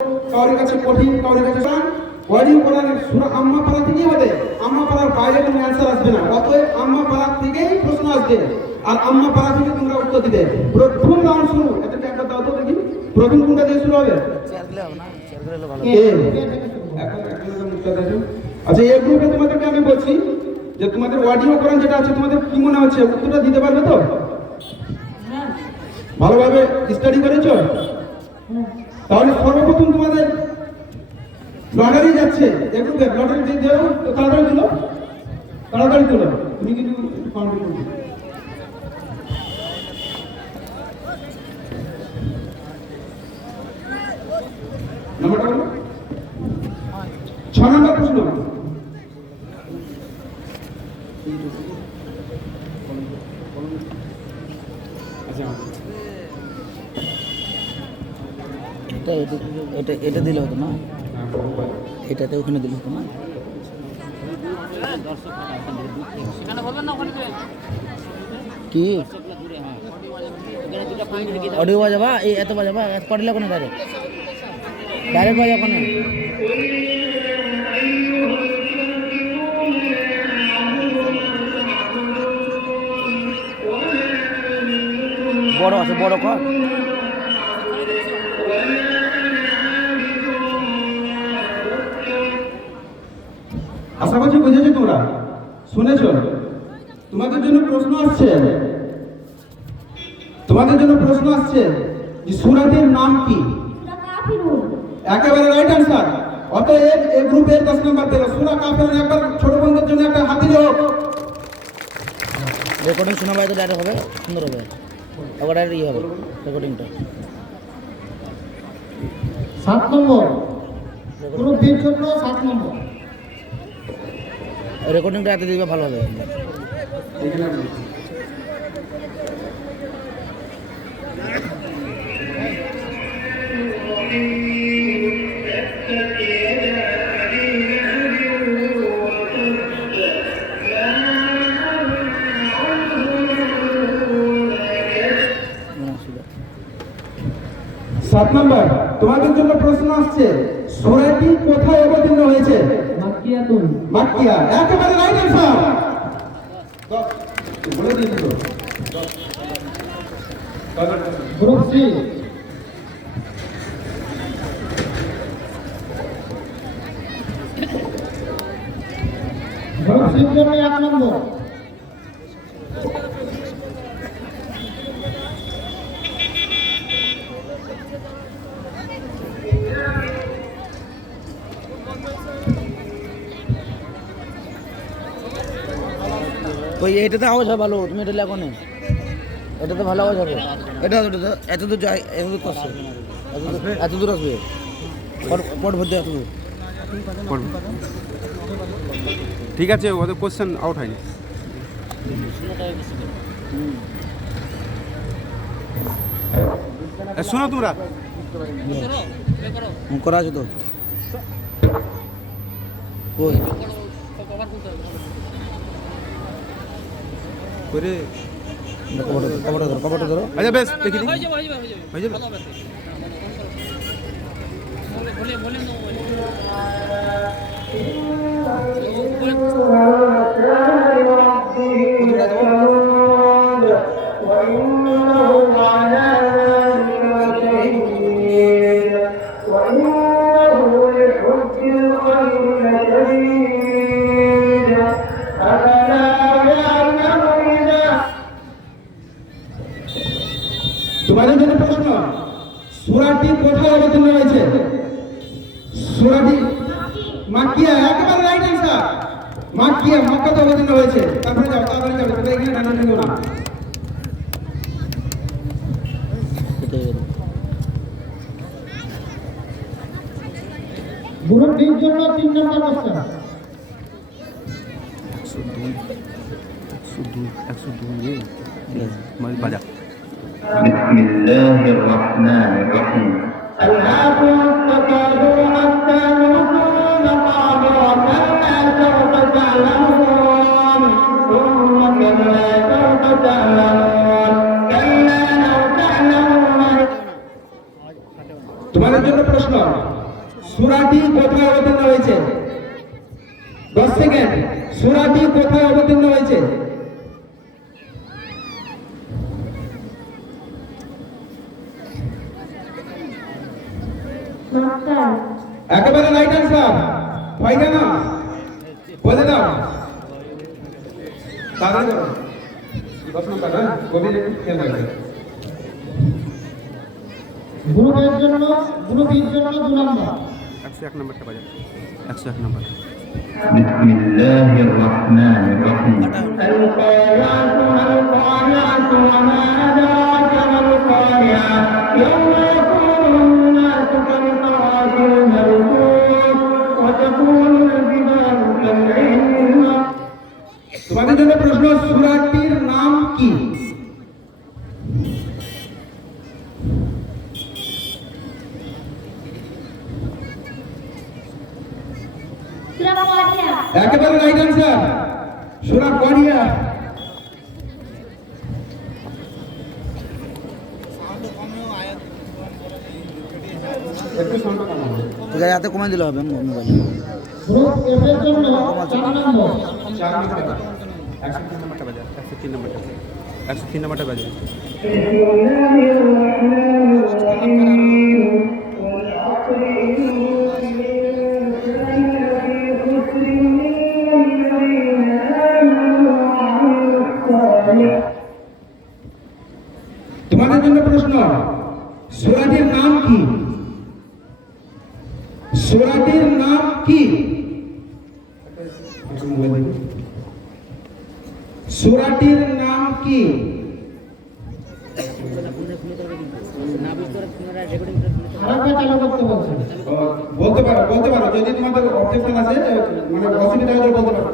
কারোর কাছে কঠিন, কারোর কাছে সহজ। অডিও কোরআনের সূরা আম্মা পারা থেকেই হবে, আম্মা পারার বাইরে কোনো অ্যান্সার আসবে না। অতএব আম্মা পারা থেকেই প্রশ্ন আসবে, আর আম্মা পারা থেকে তোমরা উত্তর দিবে। প্রথম রাউন্ড শুরু, এটা একটা দাও তো দেখি, প্রথম কোনটা দিয়ে শুরু হবে? আচ্ছা, এই গ্রুপে তোমাদেরকে আমি বলছি যে তোমাদের অডিও কোরআন যেটা আছে, তোমাদের কি মনে হচ্ছে উত্তরটা দিতে পারবে তো? ভালোভাবে স্টাডি করেছো? তাহলে সর্বপ্রথম তোমাদের লটারি যাচ্ছে, একটু লটারি দিয়ে দেও তো, তাড়াতাড়ি তুলো, তাড়াতাড়ি তুলো। তুমি কিন্তু নাম্বারটা বলো। 6 নম্বর প্রশ্ন। এটা দিলে হতো না, এটাতে ওখানে দিলে হতো না। কি অডিও বাজাবা, এই এত বাজাবা, এত পড়লে কোনো ডাইরেক্ট ডাইরেক্ট বাজা কোনো বড় আছে, বড় কর। আশা করছি বুঝেছো, তোমরা শুনেছো। তোমাদের জন্য প্রশ্ন আসছে, তোমাদের জন্য প্রশ্ন আসছে যে সূরাটির নাম কি? একেবারে রাইট অ্যান্সার। অতএব এই গ্রুপের 10 নম্বর পেল। সূরা কাফিরুন, একবার ছোট বন্ধুদের জন্য একটা হাতি দাও। রেকর্ডিং শোনা পাই তো ডাইরেক্ট হবে, সুন্দর হবে, আবার ডাইরেক্ট ইয়ে হবে রেকর্ডিংটা। 7 নম্বর গ্রুপের জন্য 7 নম্বর রেকর্ডিংটা এত দিবে ভালো হবে। সাত নম্বর তোমাদের জন্য প্রশ্ন আসছে, সূরাটি কোথায় অবতীর্ণ হয়েছে? মাক্কিয়াতুন। মাক্কিয়া, একেবারে রাইট অ্যান্সার। বলে দিন তো গ্রুপ সি গ্রুপ সির জন্য 1 নম্বর। ওই এটাতে আওয়াজ হয় ভালো, তুমি এটা লেখো না, এটাতে ভালো আওয়াজ হবে। এটা এত দূর যায়, এত দূর আসছে, এত দূর আসবে, পট ভর্তি এত দূর। ঠিক আছে, ওদের কোশ্চেন আউট হয়নি। শোনো তোমরা, করা আছে তো কই করে কবরটা ধরো। আচ্ছা বেশ, দেখি হয়ে যাবে। তোমাদের জন্য প্রশ্ন, সূরাটি কোথায় অবতীর্ণ হয়েছে? সূরাটি মাক্কিয়া, একেবারে রাইট অ্যান্সার। মাক্কিয়া, মক্কাতে অবতীর্ণ হয়েছে। তারপরে যাও, তাড়াতাড়ি যাও, তোমরা এখানে টানা নিও না। গ্রুপ ডির জন্য 3 নম্বর প্রশ্ন। 102 বাজা। بسم الله الرحمن الرحيم ألهاكم التكاثر حتى زرتم المقابر كلا سوف تعلمون ثم كلا سوف تعلمون كلا لو تعلمون। তোমাদের জন্য প্রশ্ন, সূরাটি কোথায় অবতীর্ণ হয়েছে? 10 সেকেন্ড। সূরাটি কোথায় অবতীর্ণ হয়েছে? একেবারে রাইট অ্যান্সার। হয় কেন বলে দাও তাড়াতাড়ি করো। 10 নম্বর না গভীর একটু খেয়াল রাখবে। গ্রুপ এর জন্য 2 নম্বর। 101 নম্বরটা বাজা, 101 নম্বর। بسم الله الرحمن الرحيم القارعة ما القارعة وما أدراك ما القارعة يوم يكون الناس كالفراش المبثوث وتكون الجبال كالعهن তোমাদের জন্য প্রশ্ন, সূরাটির নাম কি? একেবারে রাইট অ্যান্সার, সূরা কারিয়া। একটু সাউন্ড কমাও। ঠিক আছে, হাতে কমাই দিলে হবে মোবাইল। গ্রুপ এফ এর জন্য 4 নম্বর। 4 নম্বর 103 নম্বরটা বাজা, 103 নম্বরটা, 103 নম্বরটা বাজা। তোমাদের জন্য প্রশ্ন, সূরাটির নাম কি? সূরাটির নাম কি? সূরাটির নাম কি? আরেকবার চালু করতে বলছেন। বলতে পারো যদি তোমাদের অবজেকশন আছে, মানে অসুবিধা হলে বলতে পারো।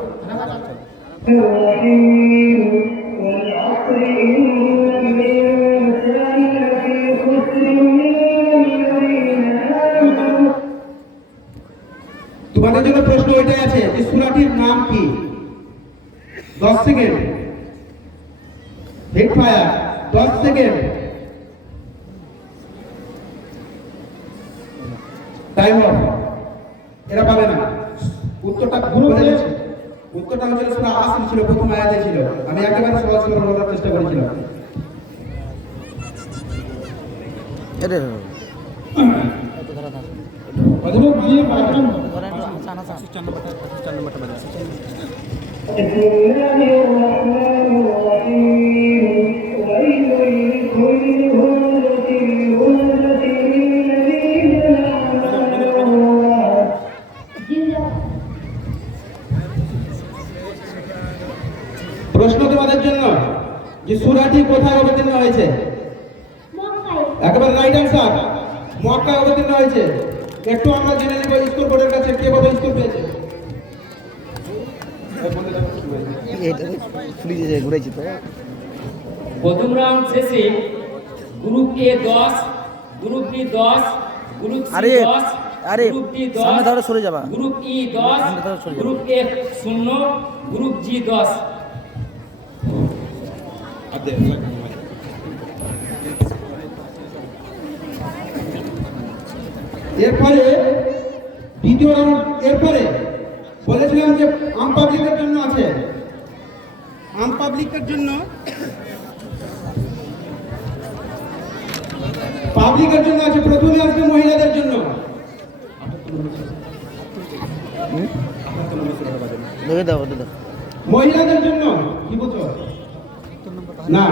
তোমাদের জন্য প্রশ্ন এটাই আছে যে সূরাটির নাম কি? 10 second. Hit fire. 10 second. Time off. এরা পাবে না। উত্তরটা বলে দিচ্ছি। উত্তরটা হচ্ছে সূরা আসর ছিল, প্রথম আয়াতে ছিল। আমি একেবারে সহজ করে বলার চেষ্টা করেছিলাম। এটা গ্রুপ জি 5 নম্বর। 104 নম্বরটা বাজা। بسم الله الرحمن الرحيم ويل لكل همزة لمزة الذين প্রশ্ন তোমাদের জন্য যে সূরাটি কোথায় অবতীর্ণ হয়েছে? একেবারে রাইট অ্যান্সার, মক্কায় অবতীর্ণ হয়েছে। একটু আমরা জেনে নেব স্কোর বোর্ডের কাছে কে কত স্কোর পেয়েছে। এটা ফ্রিজে যায় ঘুরেছি তো। প্রথম রাউন্ড শেষে group A 10, group B 10, group C আরে, 10, আরে, গ্রুপ ডি সামনে 10, ধরো, সরে যাবা। গ্রুপ ই 10, সামনে ধরো, সরে যাবা। গ্রুপ এফ 0, গ্রুপ জি 10। এরপরে দ্বিতীয় রাউন্ড, এরপরে বলেছিলাম যে আনপাবলিকের জন্য আছে। আনপাবলিকের জন্য, পাবলিকের জন্য আছে। প্রথমে আসবে মহিলাদের জন্য। দেখে দাও, ওটা দাও। মহিলাদের জন্য কি বলছো? না,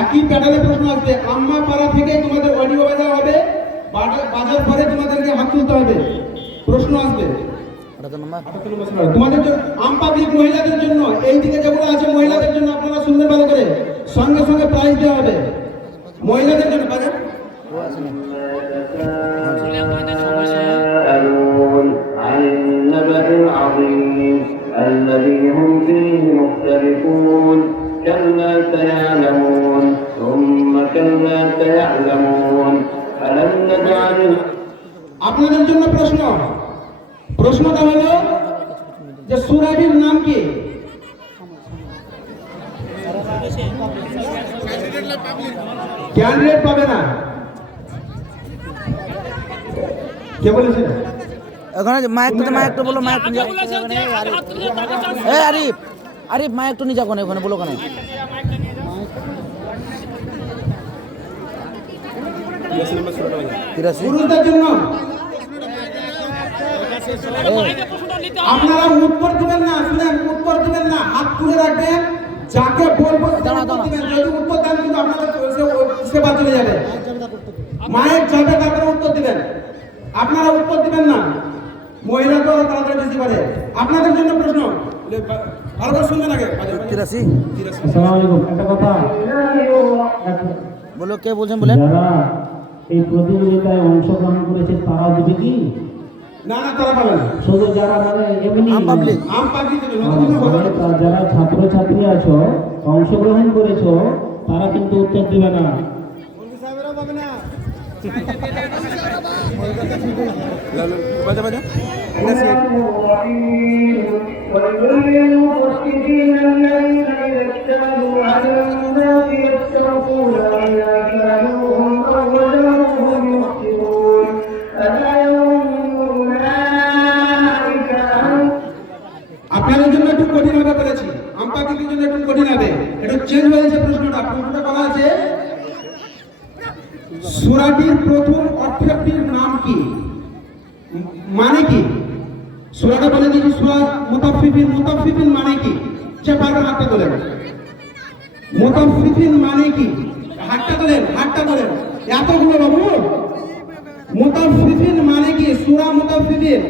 একই প্যাটার্নের প্রশ্ন আসবে। আম্মা পাড়া থেকে তোমাদের অডিও বাজা হবে, বাজার পরে তোমাদেরকে হাত তুলতে হবে। প্রশ্ন আসবে ওটা তো নাম্বার। তোমাদের জন্য। আনপাবলিক মহিলাদের জন্য এই দিকে যেগুলো আছে মহিলাদের জন্য আপনারা শুনবেন ভালো করে, সঙ্গে সঙ্গে প্রাইজ দেওয়া হবে। মহিলাদের জন্য বাজার ও আছে না। يتساءلون عن النبأ العظيم الذي هم فيه مختلفون كلا سيعلمون ثم كلا سيعلمون ألم نجعل আপনাদের জন্য প্রশ্ন। প্রশ্নটা হলো যে সূরাটির নাম কি? ক্যান্ডিডেট পাবে না। কে বলেছে? ওখানে মাইক তো বলো, মাইক নিয়ে যাও। এই আরিফ, আরিফ মাইক তো নিয়ে যাও ওখানে বলো ওখানে। পুরুষদের জন্য আপনারা উত্তর দিবেন না, শুনেন, উত্তর দিবেন না, হাত তুলে রাখবেন, যাকে বলবো সে উত্তর দিবেন। যদি উত্তর দেন কিন্তু আপনাদের সেবা চলে যাবে, মায়ের যাবে, তারপরে উত্তর দিবেন। আপনারা উত্তর দিবেন না, মহিলা তো তাড়াতাড়ি বেশি পারে। আপনাদের জন্য প্রশ্ন, ভালো করে শুনবেন আগে। 83 আসসালামু আলাইকুম। একটা কথা, বলো, কে বলছেন বলেন। যারা এই প্রতিযোগিতায় অংশগ্রহণ করেছে তারা দিবে কি? না না, তারা পাবে না। শুধু যারা মানে এমনি আম পাবলিক। আম পাবলিক জন্য নতুন হবে। যারা ছাত্রছাত্রী আছো, অংশগ্রহণ করেছো, তারা কিন্তু উত্তর দিবে না। বাজা বাজা আপনাদের জন্য একটু কঠিন হবে বলেছি, আম পাবলিকের জন্য একটু কঠিন হবে, একটু চেঞ্জ হয়েছে প্রশ্নটা। প্রশ্নটা বলা আছে সূরাটির প্রথম অক্ষরটির নাম কি, মানে কি? সূরাটা বলে দিয়েছি সূরা মুতাফফিফিন। মুতাফফিফিন মানে কি? সে পারবেন, হাতটা তোলেন। মুতাফফিফিন মানে কি? হাতটা তোলেন, হাতটা তোলেন। এতগুলো বাবু, মুতাফফিফিন মানে কি? সূরা মুতাফফিফিন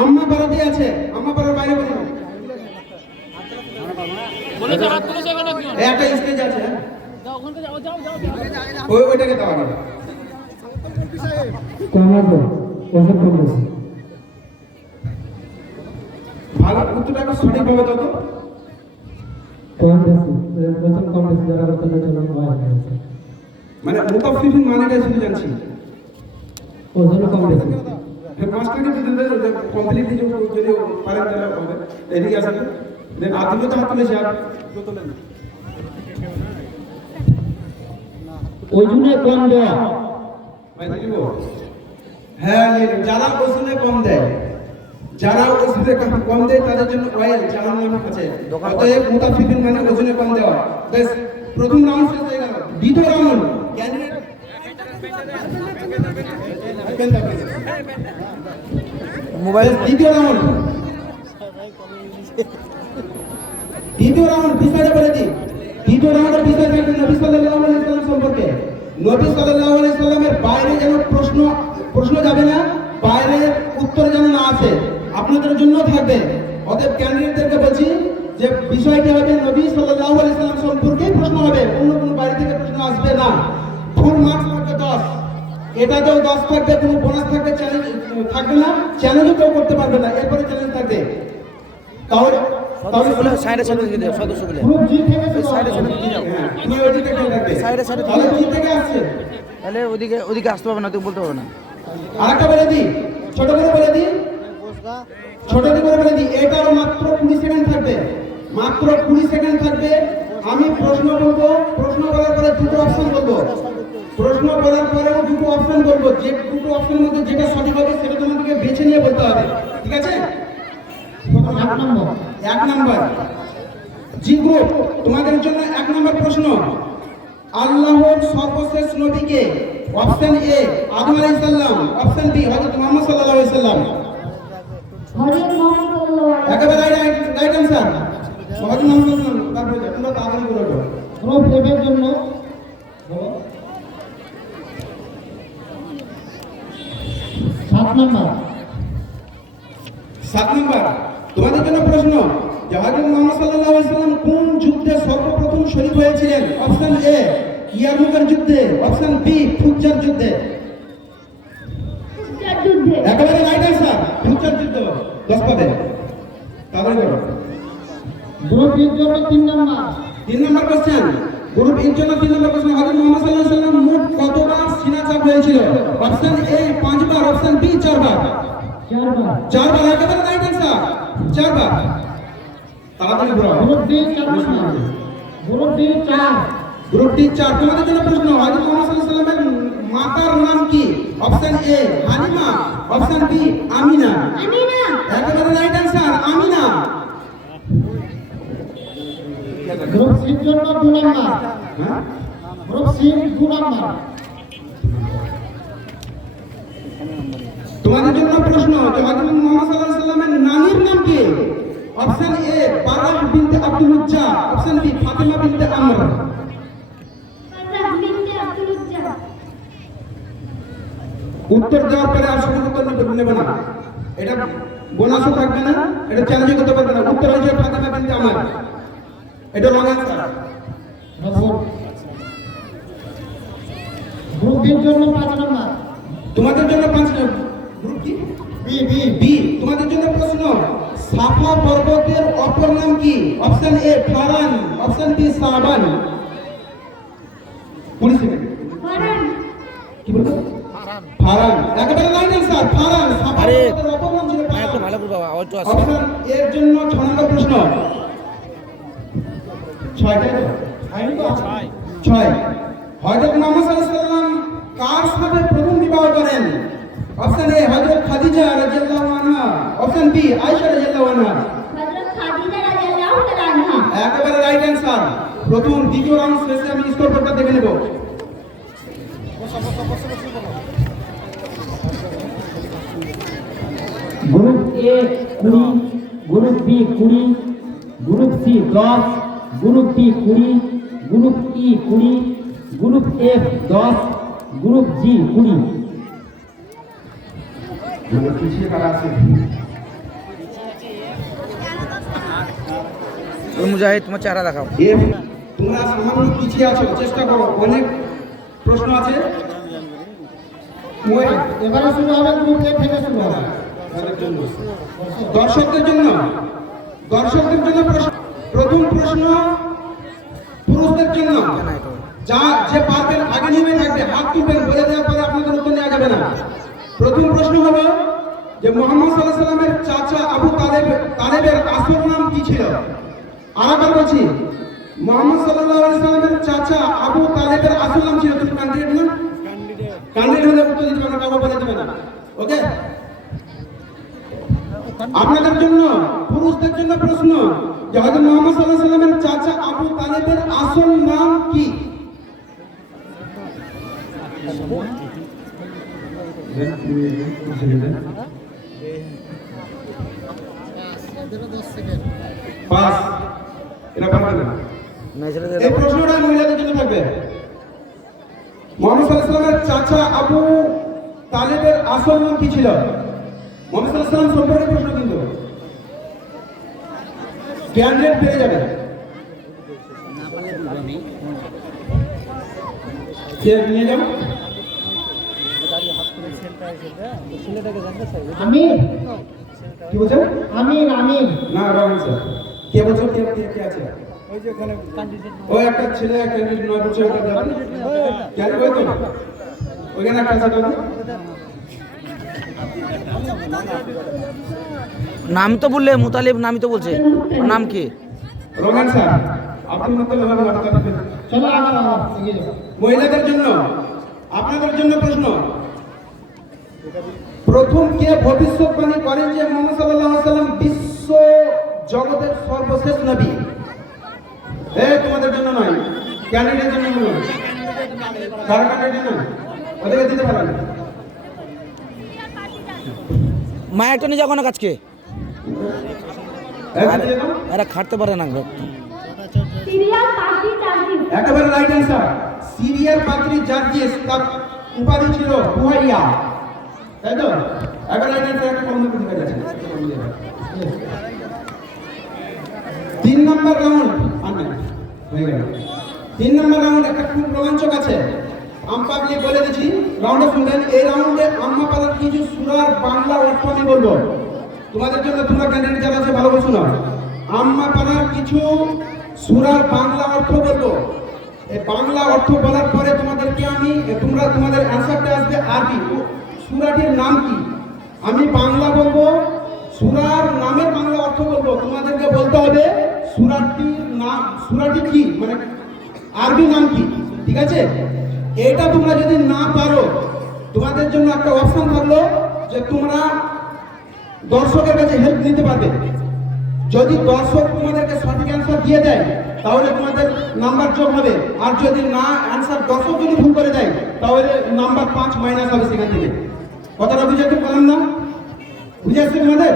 আম্মা পাড়াতে আছে, আম্মা পাড়ার বাইরে বলে না। একটা স্টেজ আছে, ওইটাকে দেওয়া হবে। ভালো উত্তরটা সঠিকভাবে দাও তো। মানে মুতাফফিফিন মানেটা শুধু জানছি। মাস্টারকে যদি কমপ্লিটলি যদি পারেন তাহলে হবে। এদিকে আসেন, দেন আদিলে তো হাত তুলেছি, আর ওই জন্য কম দেওয়া। ভাই দিব। হ্যাঁ, যারা ওজনে কম দেয়, যারা ওজনে কম দেয় তাদের জন্য অয়েল জাহান্নাম আছে। অতএব মুতাফফিফিন মানে ওজনে কম দেওয়া। বেশ, প্রথম রাউন্ড শেষ হয়ে গেল। দ্বিতীয় রাউন্ড ক্যান্ডিডেট মোবাইল। দ্বিতীয় রাউন্ড বিষয়টা বলে দিই। দ্বিতীয় রাউন্ডের বিষয় থাকবে নবী সাল্লাল্লাহু আলাইহি সাল্লাম সম্পর্কে। নবী সাল্লাল্লাহু আলাইহি সাল্লামের বাইরে যেন প্রশ্ন যাবে না, বাইরে উত্তর যেন না আসে, আপনাদের জন্য থাকবে। অতএব ক্যান্ডিডেটদেরকে বলছি যে বিষয়টি হবে নবী সাল্লাল্লাহু আলাইহি সাল্লাম সম্পর্কে প্রশ্ন হবে, অন্য কোনো বাইরে থেকে প্রশ্ন আসবে না। ফুল মার্কস থাকবে 10, এটাতেও 10 থাকবে, কোনো বোনাস থাকবে, চ্যালেঞ্জ থাকবে না, চ্যালেঞ্জও কেউ করতে পারবে না, এরপরে চ্যালেঞ্জ থাকবে। তাহলে সদস্যগুলো সাইডে সাইডে দিয়ে দাও, সদস্যগুলো গ্রুপ জি থেকে সাইডে সাইডে দিয়ে যাও। হ্যাঁ, তুমি ওইদিকে খেয়াল রাখবে। সাইডে সাইডে তাহলে কি থেকে আসছে? তাহলে ওদিকে আসতে হবে না, তুমি বলতে হবে না। আরেকটা বলে দিই, ছোট করে বলে দিই, এটারও মাত্র 20 সেকেন্ড থাকবে, মাত্র 20 সেকেন্ড থাকবে। আমি প্রশ্ন বলবো, প্রশ্ন বলার পরে দুটো অপশন বলবো, প্রশ্ন বলার পরেও দুটো অপশন বলবো। যে দুটো অপশনের মধ্যে যেটা সঠিক হবে সেটা তোমাদেরকে বেছে নিয়ে বলতে হবে, ঠিক আছে? 1 নম্বর জি গ্রুপ, তোমাদের জন্য 1 নম্বর প্রশ্ন। আল্লাহর সর্বশেষ নবীকে? অপশন এ আদম আলাইহিস সালাম, অপশন বি হযরত মুহাম্মদ সাল্লাল্লাহু আলাইহি সাল্লাম। একেবারে রাইট आंसर হযরত মুহাম্মদ সাল্লাল্লাহু আলাইহি সাল্লাম। তারপরে তোমরা তাড়াতাড়ি বলে দাও। গ্রুপ এর জন্য 7 নম্বর। 7 নম্বর তোমাদের জন্য প্রশ্ন যে হযরত মুহাম্মদ সাল্লাল্লাহু আলাইহি সাল্লাম কোন যুদ্ধে সর্বপ্রথম শরীক হয়েছিলেন? অপশন এ ইয়ারমুকের যুদ্ধে, অপশন বি ফুকজার যুদ্ধে। একেবারে রাইট आंसर, ফুকজার যুদ্ধ। 10 পাবে, তাড়াতাড়ি বলো। গ্রুপ এর জন্য 3 নম্বর। 3 নম্বর কোশ্চেন, গ্রুপ এর জন্য 3 নম্বর প্রশ্ন। হযরত মুহাম্মদ সাল্লাল্লাহু আলাইহি সাল্লাম মোট কতবার সিনা চাপ হয়েছিল? অপশন এ 5 বার, অপশন বি 4 বার। 4 বার। 4 বার, একেবারে রাইট आंसर, 4 বার। তাড়াতাড়ি বলো। Group B 4 number. Group B 4। Group D 4। তোমাদের জন্য প্রশ্ন, হযরত মুহাম্মদ সাল্লাল্লাহু আলাইহি সাল্লামের মাতার নাম কি? Option A Halima, option B Amina. Amina. একেবারে রাইট অ্যান্সার আমিনা। গ্রুপ সির জন্য 2 নাম্বার। হ্যাঁ গ্রুপ সির 2 নাম্বার। তোমাদের জন্য প্রশ্ন যে হযরত মুহাম্মদ সাল্লাল্লাহু আলাইহি সাল্লামের নানির নাম কি? অপশন এ বারাহ বিনতে আব্দুল উজ্জা, অপশন বি ফাতিমা বিনতে আমর। বারাহ বিনতে আব্দুল উজ্জা। উত্তর দেওয়ার পরে আর শুধু উত্তর নেবে না, এটা বোনাসও থাকবে না, এটা চ্যালেঞ্জ করতে পারবে না। উত্তর হচ্ছে ফাতিমা বিনতে আমর। এটা রং অ্যান্সার। গ্রুপ বির জন্য 5 নাম্বার। তোমাদের জন্য 5 গ্রুপ কি? B B B. তোমাদের জন্য প্রশ্ন সাফা পর্বতের অপর নাম কি? Option A Faran, option B সাবান। 20 সেকেন্ড। ফারান। কি বলবো? ফারান। একেবারে রাইট অ্যান্সার ফারান। সাফা আরে, পর্বতের অপর নাম ছিল একটু ফারান। ভালো করে বাবা, আওয়াজ তো আসছে। অপশন এর জন্য 6 নম্বর প্রশ্ন। 6টাই তো? 6। হযরত মুহাম্মদ সাল্লাল্লাহু আলাইহি ওয়াসাল্লাম কার সাথে প্রথম বিবাহ করেন? অপশন এ হযরত খাদিজা রাদিয়াল্লাহু আনহা, অপশন বি আয়েশা রাদিয়াল্লাহু আনহা। হযরত খাদিজা রাদিয়াল্লাহু তাআলা আনহা। একেবারে রাইট অ্যান্সার। প্রথম দ্বিতীয় রাউন্ড শেষে আমি স্কোর বোর্ডটা দেখে নেব। Group A 20, group B 20, group C 10, group D 20, group E 20, group F 10, group G 20। মানে পিছিয়ে কারা আছে? ওই মুজাহিদ, তোমার চেহারা দেখাও। এফ। তোমরা সামান্য পিছিয়ে আছো, চেষ্টা করো, অনেক প্রশ্ন আছে। এবারে শুরু হবে গ্রুপ এ থেকে শুরু হবে। দর্শকদের জন্য প্রশ্ন। প্রথম প্রশ্ন পুরুষদের জন্য। যে পারবেন আগে নেমে থাকবে, হাত তুলবেন, বলে দেওয়ার পরে আপনাদের উত্তর নেওয়া যাবে না। প্রথম প্রশ্ন হলো যে মুহাম্মদ সাল্লাল্লাহু আলাইহি সাল্লামের চাচা আবু তালেবের আসল নাম কি ছিল? আরেকবার বলছি, মুহাম্মদ সাল্লাল্লাহু আলাইহি সাল্লামের চাচা আবু তালেবের আসল নাম ছিল। তুমি ক্যান্ডিডেট না? ক্যান্ডিডেট হলে উত্তর দিতে পারবে না, কাউকে বলে দেবে না। ওকে? আপনাদের জন্য পুরুষদের জন্য প্রশ্ন যে হযরত মুহাম্মদ সাল্লাল্লাহু আলাইহি সাল্লামের চাচা আবু তালেবের আসল নাম কি? পাস। এরা পারবে না। মেসেজ এই প্রশ্নটা মহিলাদের জন্য থাকবে। মুহাম্মদ সাল্লাল্লাহু আলাইহি সাল্লামের চাচা আবু তালেবের আসল নাম কি ছিল? মুহাম্মদ সাল্লাল্লাহু আলাইহি সাল্লাম সম্পর্কে প্রশ্ন কিন্তু ক্যান্ডিডেট পেয়ে যাবে। কে নিয়ে যাও? আমির। কি বলছেন? আমির আমির। না রং স্যার। কে বলছো? কে কে কে আছে? ওই একটা ছেলে ক্যান্ডিডেট 9 বছর একটা যাবে। কেন ওই তো? ওইখানে একটা আছে তো? নাম তো বললে, মুতালিব নামই তো বলছে। ওর নাম কি? Roman sir. আপনি মতলব হবে আপনাদের। চলো আগে এগিয়ে যাও। মহিলাদের জন্য আপনাদের জন্য প্রশ্ন। প্রথম কে ভবিষ্যৎবাণী করেন যে মুহাম্মদ সাল্লাল্লাহু আলাইহি সাল্লাম বিশ্ব জগতের সর্বশেষ নবী? তোমাদের জন্য নয়, ক্যান্ডিডেটের জন্য নয়। কার ক্যান্ডিডেট না? ওদেরকে দিতে পারবেন। মা একটা নিয়ে যাও না কাজকে, এরা খাটতে পারে না। Serial party charging. একেবারে রাইট অ্যান্সার। সিরিয়ার পাত্রী জার্জিস, তার উপাধি ছিল বুহাইয়া, তাই তো? একেবারে রাইট অ্যান্সার। একটা কম করে দেখা যাচ্ছে। 3 নম্বর রাউন্ড হয়ে গেল। 3 নম্বর রাউন্ড একটা খুব রোমাঞ্চক আছে। আমপাবলি বলে দিচ্ছি, রাউন্ডে শুনবেন। এই রাউন্ডে আম্মা পালার কিছু সূরার বাংলা অর্থ আমি বলবো তোমাদের জন্য। তোমরা ক্যান্ডিডেট যারা আছে ভালো করে শোনো। আম্মা পালার কিছু সূরার বাংলা অর্থ বলবো। এই বাংলা অর্থ বলার পরে তোমাদেরকে তোমাদের অ্যানসারটা আসবে আরবি। সূরাটির নাম কি? আমি বাংলা বলবো, সূরার নামের বাংলা অর্থ বলবো। তোমাদেরকে বলতে হবে সূরাটির নাম, সূরাটি কি, মানে আরবি নাম কি। ঠিক আছে? এটা তোমরা যদি না পারো, তোমাদের জন্য একটা অপশন থাকলো যে তোমরা দর্শকের কাছে হেল্প নিতে পারবে। যদি দর্শক তোমাদেরকে সঠিক অ্যান্সার দিয়ে দেয় তাহলে তোমাদের নাম্বার যোগ হবে, আর যদি না অ্যান্সার দর্শক যদি ভুল করে দেয় তাহলে নাম্বার 5 মাইনাস হবে সেখান থেকে। কথাটা বুঝাতে পারলাম না? বুঝে আসছে তোমাদের?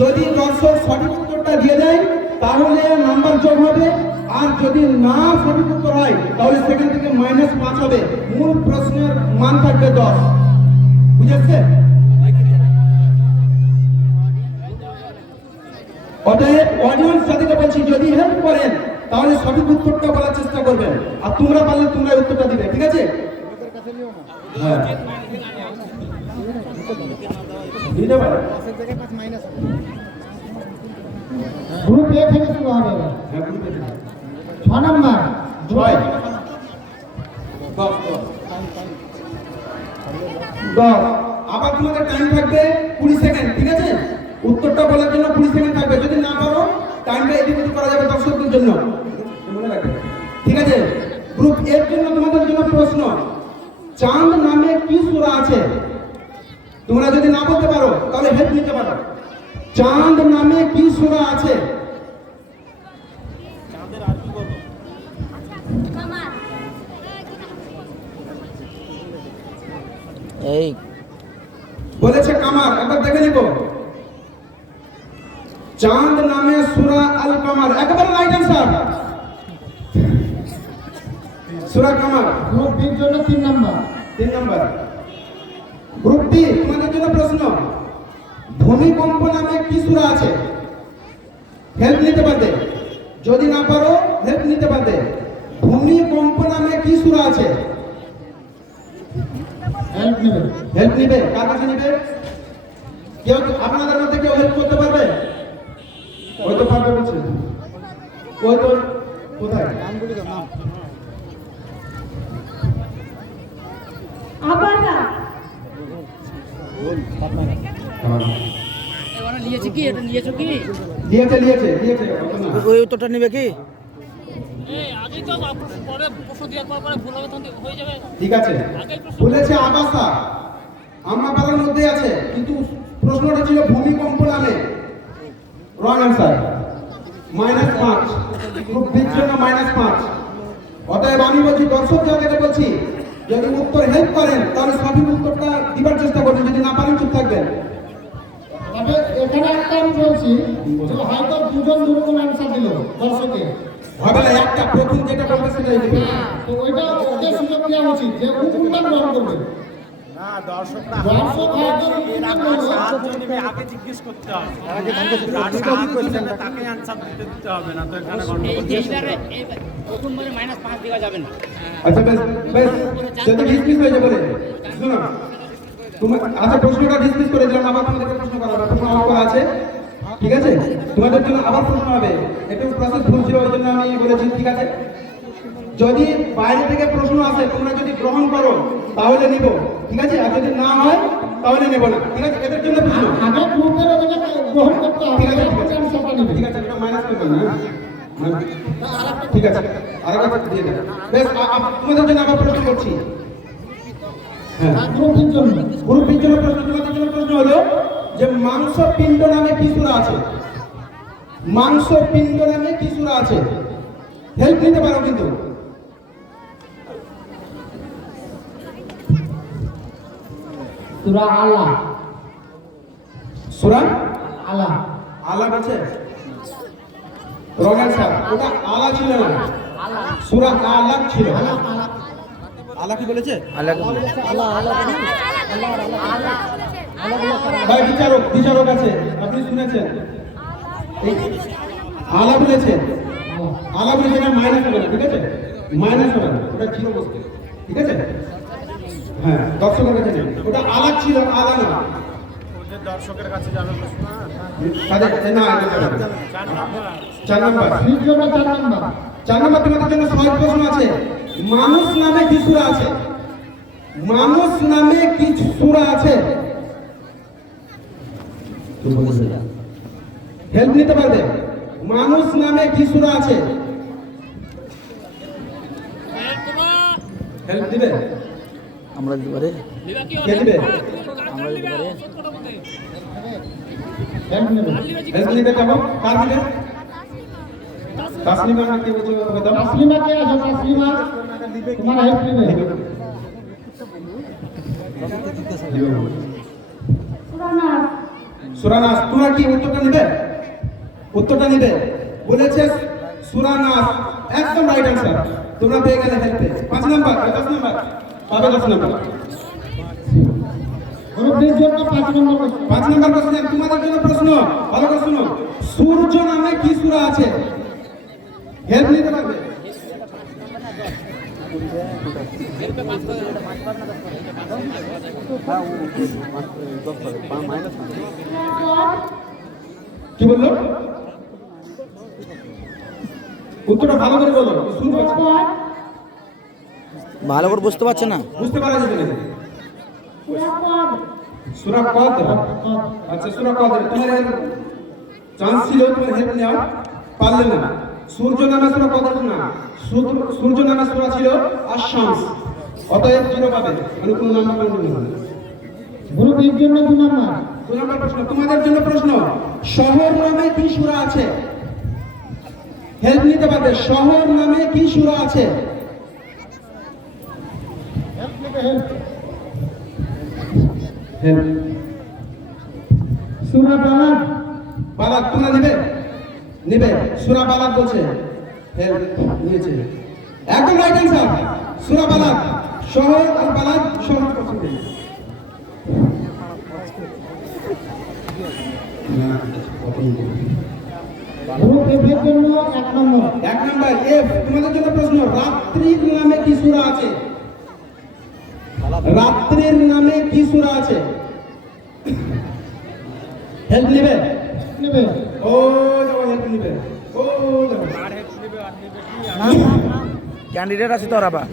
যদি দর্শক সঠিক উত্তরটা দিয়ে দেয় তাহলে নাম্বার যোগ হবে, আর যদি না সঠিক উত্তর হয় তাহলে সেখান থেকে -5 হবে। মূল প্রশ্নের মান থাকবে 10। বুঝে আসছে? অতএব অডিয়েন্স যাদেরকে বলছি, যদি হেল্প করেন তাহলে সঠিক উত্তরটা বলার চেষ্টা করবেন, আর তোমরা পারলে তোমরা উত্তরটা দিবে। ঠিক আছে? হ্যাঁ, দিতে পারো। গ্রুপ এ থেকে শুরু হবে এবার। 6 নাম্বার 6 10। আবার তোমাদের টাইম থাকবে 20 সেকেন্ড। ঠিক আছে? উত্তরটা বলার জন্য 20 সেকেন্ড থাকবে। যদি না পারো টাইমটা এদিক ওদিক করা যাবে দর্শকদের জন্য, মনে রাখবে। ঠিক আছে? গ্রুপ এর জন্য তোমাদের জন্য প্রশ্ন, চাঁদ নামে কি সূরা আছে? তোমরা যদি না বলতে পারো তাহলে হেল্প নিতে পারো। চাঁদ নামে কি সূরা আছে? এই বলেছে কামার, একবার দেখে নিব। চাঁদ নামে সূরা আল কামার, একেবারে রাইট অ্যান্সার, সূরা কামার। গ্রুপ বি জন্য 3 নাম্বার 3 নাম্বার। গ্রুপ বি তোমাদের জন্য প্রশ্ন, ভূমিকম্প নামে কি সূরা আছে? হেল্প নিতে পারবে, যদি না পারো হেল্প নিতে পারবে। ভূমিকম্প নামে কি সূরা আছে? হেল্প নেবে। হেল্প নিবে, কার কাছে নিবে? কেউ আপনাদের মধ্যে কেউ হেল্প করতে পারবে? ওই তো পারবে বলছে, ওই তো কোথায়? আবাসা নিয়েছে কি? এটা নিয়েছো কি? দিয়েছে দিয়েছে দিয়েছে। ওই উত্তরটা নেবে কি? ঠিক আছে, বলেছে আবাসা, আম্মা পালার মধ্যে আছে, কিন্তু প্রশ্নটা ছিল ভূমিকম্প নামে। Wrong answer, -5। গ্রুপ বির জন্য -5। অতএব আমি বলছি, দর্শক যাদেরকে বলছি, যদি উত্তর হেল্প করেন তাহলে সঠিক উত্তরটা দিবার চেষ্টা করবেন, যদি না পারেন চুপ থাকবেন। তবে এখানে একটা আমি বলছি যে হয়তো দুজন দুরকম অ্যান্সার দিল দর্শকে, হবে না, একটা প্রথম যেটা বলবে সেটাই দিবে। তো ওইটা ওদের সুযোগ দেওয়া উচিত যে কোনটা গ্রহণ করবে। দর্শক হয়তো আগে জিজ্ঞেস করতে হবে, তাকে আনসার দিতে হবে না, তো এখানে প্রথমবারে -5 দেওয়া যাবে না। আচ্ছা বেশ বেশ, যদি ডিসমিস হয়ে যাবে, শুনো তুমি, আচ্ছা প্রশ্নটা ডিসমিস করে দিলাম, আবার তোমাদেরকে প্রশ্ন করা হবে, প্রশ্ন আমার করা আছে। ঠিক আছে? তোমাদের জন্য আবার প্রশ্ন হবে, একটু প্রসেস ভুল ছিল ওই জন্য আমি বলেছি। ঠিক আছে? যদি বাইরে থেকে প্রশ্ন আসে তোমরা যদি গ্রহণ করো তাহলে নিব, ঠিক আছে? আর যদি না হয় তাহলে নেব না। ঠিক আছে? এদের জন্য প্রশ্ন। আগে গ্রুপের ওটাকে গ্রহণ করতে হবে, ঠিক আছে, ঠিক আছে। অ্যান্সারটা নেবে। ঠিক আছে, এটা মাইনাস করবেন না। ঠিক আছে, আরেকটা দিয়ে দেন। বেশ, তোমাদের জন্য আবার প্রশ্ন করছি। হ্যাঁ, গ্রুপের জন্য গ্রুপ বির জন্য প্রশ্ন, তোমাদের জন্য প্রশ্ন হলো যে মাংস পিণ্ড নামে কি সূরা আছে? মাংস পিণ্ড নামে কি সূরা আছে? হেল্প নিতে পারো কিন্তু। সূরা আলা। সূরা আলা আলা বলছে, রং অ্যান্সার, ওটা আলা ছিল না, সূরা আলা ছিল। আলা কি বলেছে? আল্লাহ ভাই বিচারক, বিচারক আছে, আপনি শুনেছেন? এই আলা বলেছে, আলা বলেছে, না মাইনাস হবে না। ঠিক আছে? মাইনাস হবে না, ওটা জিরো বসবে। ঠিক আছে? হ্যাঁ, দর্শকের কাছে নেই, ওটা আলা ছিল, আলা না। দর্শকের কাছে যাবে প্রশ্ন। তাদের না, এটা যাবে না। 4 নাম্বার। বির জন্য 4 নাম্বার 4 নাম্বার তোমাদের জন্য সহজ প্রশ্ন আছে, মানুষ নামে কি সূরা আছে? মানুষ নামে কি সূরা আছে? হেল্প নিতে পারবে? মানুষ নামে কি সূরা আছে? হেল্প দিবে? আমরা দিতে পারি কে দিবে আমরা দিতে পারি হেল্প নিতে যাবো কার দিবে তাসলিমা না কে বলছো দাও তাসলিমা কে আছে তাসলিমা তোমার হেল্প নেবে সুরানাস সুরানাস তোমরা কি উত্তরটা নিবে বলেছে সুরানাস একদম রাইট आंसर তোমরা পেয়ে গেলে হেল্পে 5 নাম্বার 10 নাম্বার পাবে 10 নাম্বার গ্রুপ বির জন্য 5 নম্বর প্রশ্ন 5 নাম্বার প্রশ্ন তোমাদের জন্য প্রশ্ন ভালো করে শুনো সূর্য নামে কি সূরা আছে হেল্প নিতে পারবে কি বললো উত্তরটা ভালো করে বলো শুনতে পাচ্ছি ভালো করে বুঝতে পারছে না বুঝতে পারা যাচ্ছে না সূরা কদ আচ্ছা সূরা কদ তোমার চান্স ছিল তুমি হেল্প নাও পারলে না সূর্য নামে সূরা কদ না সূর্য নামে সূরা ছিল আশ-শামস অতএব 0 পাবে মানে কোন নাম্বার কন্টিনিউ হবে গ্রুপ বির জন্য 2 নম্বর 2 নম্বর প্রশ্ন তোমাদের জন্য প্রশ্ন শহর নামে কি সূরা আছে হেল্প নিতে পারবে শহর নামে কি সূরা আছে হেল্প নেবে হেল্প হেল্প সূরা বালাদ বালাদ তোমরা নেবে সূরা বালাদ বলছে হেল্প নিয়েছে একদম রাইট आंसर সূরা বালাদ শহর আর বালাদ শহর পছন্দ গ্রুপ এফ এর জন্য 1 নম্বর 1 নাম্বার এফ তোমাদের জন্য প্রশ্ন রাত্রির নামে কি সূরা আছে রাত্রির নামে কি সূরা আছে হেল্প নেবে নেবে ও যাও হেল্প নেবে ও যাও ক্যান্ডিডেট আছে তো আবার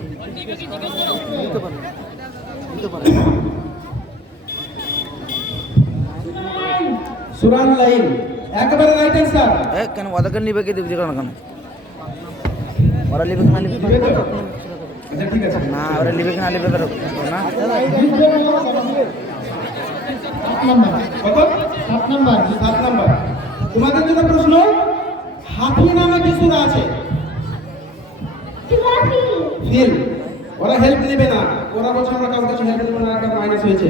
সূরা লাইল একেবারে রাইট आंसर কেন ওদেরকে নিবে কে দিবি কেন কেন ওরা লিবে না লিবে দিবে তো আচ্ছা ঠিক আছে না ওরা লিবে না লিবে না কত 7 নম্বর 7 নাম্বার তোমাদের জন্য প্রশ্ন হাতি নামে কি সূরা আছে সুরাফিল ফিল ওরা হেল্প নেবে না ওরা বলছে আমরা কাউকে কিছু হেল্প নেব না একদম মাইনাস হয়েছে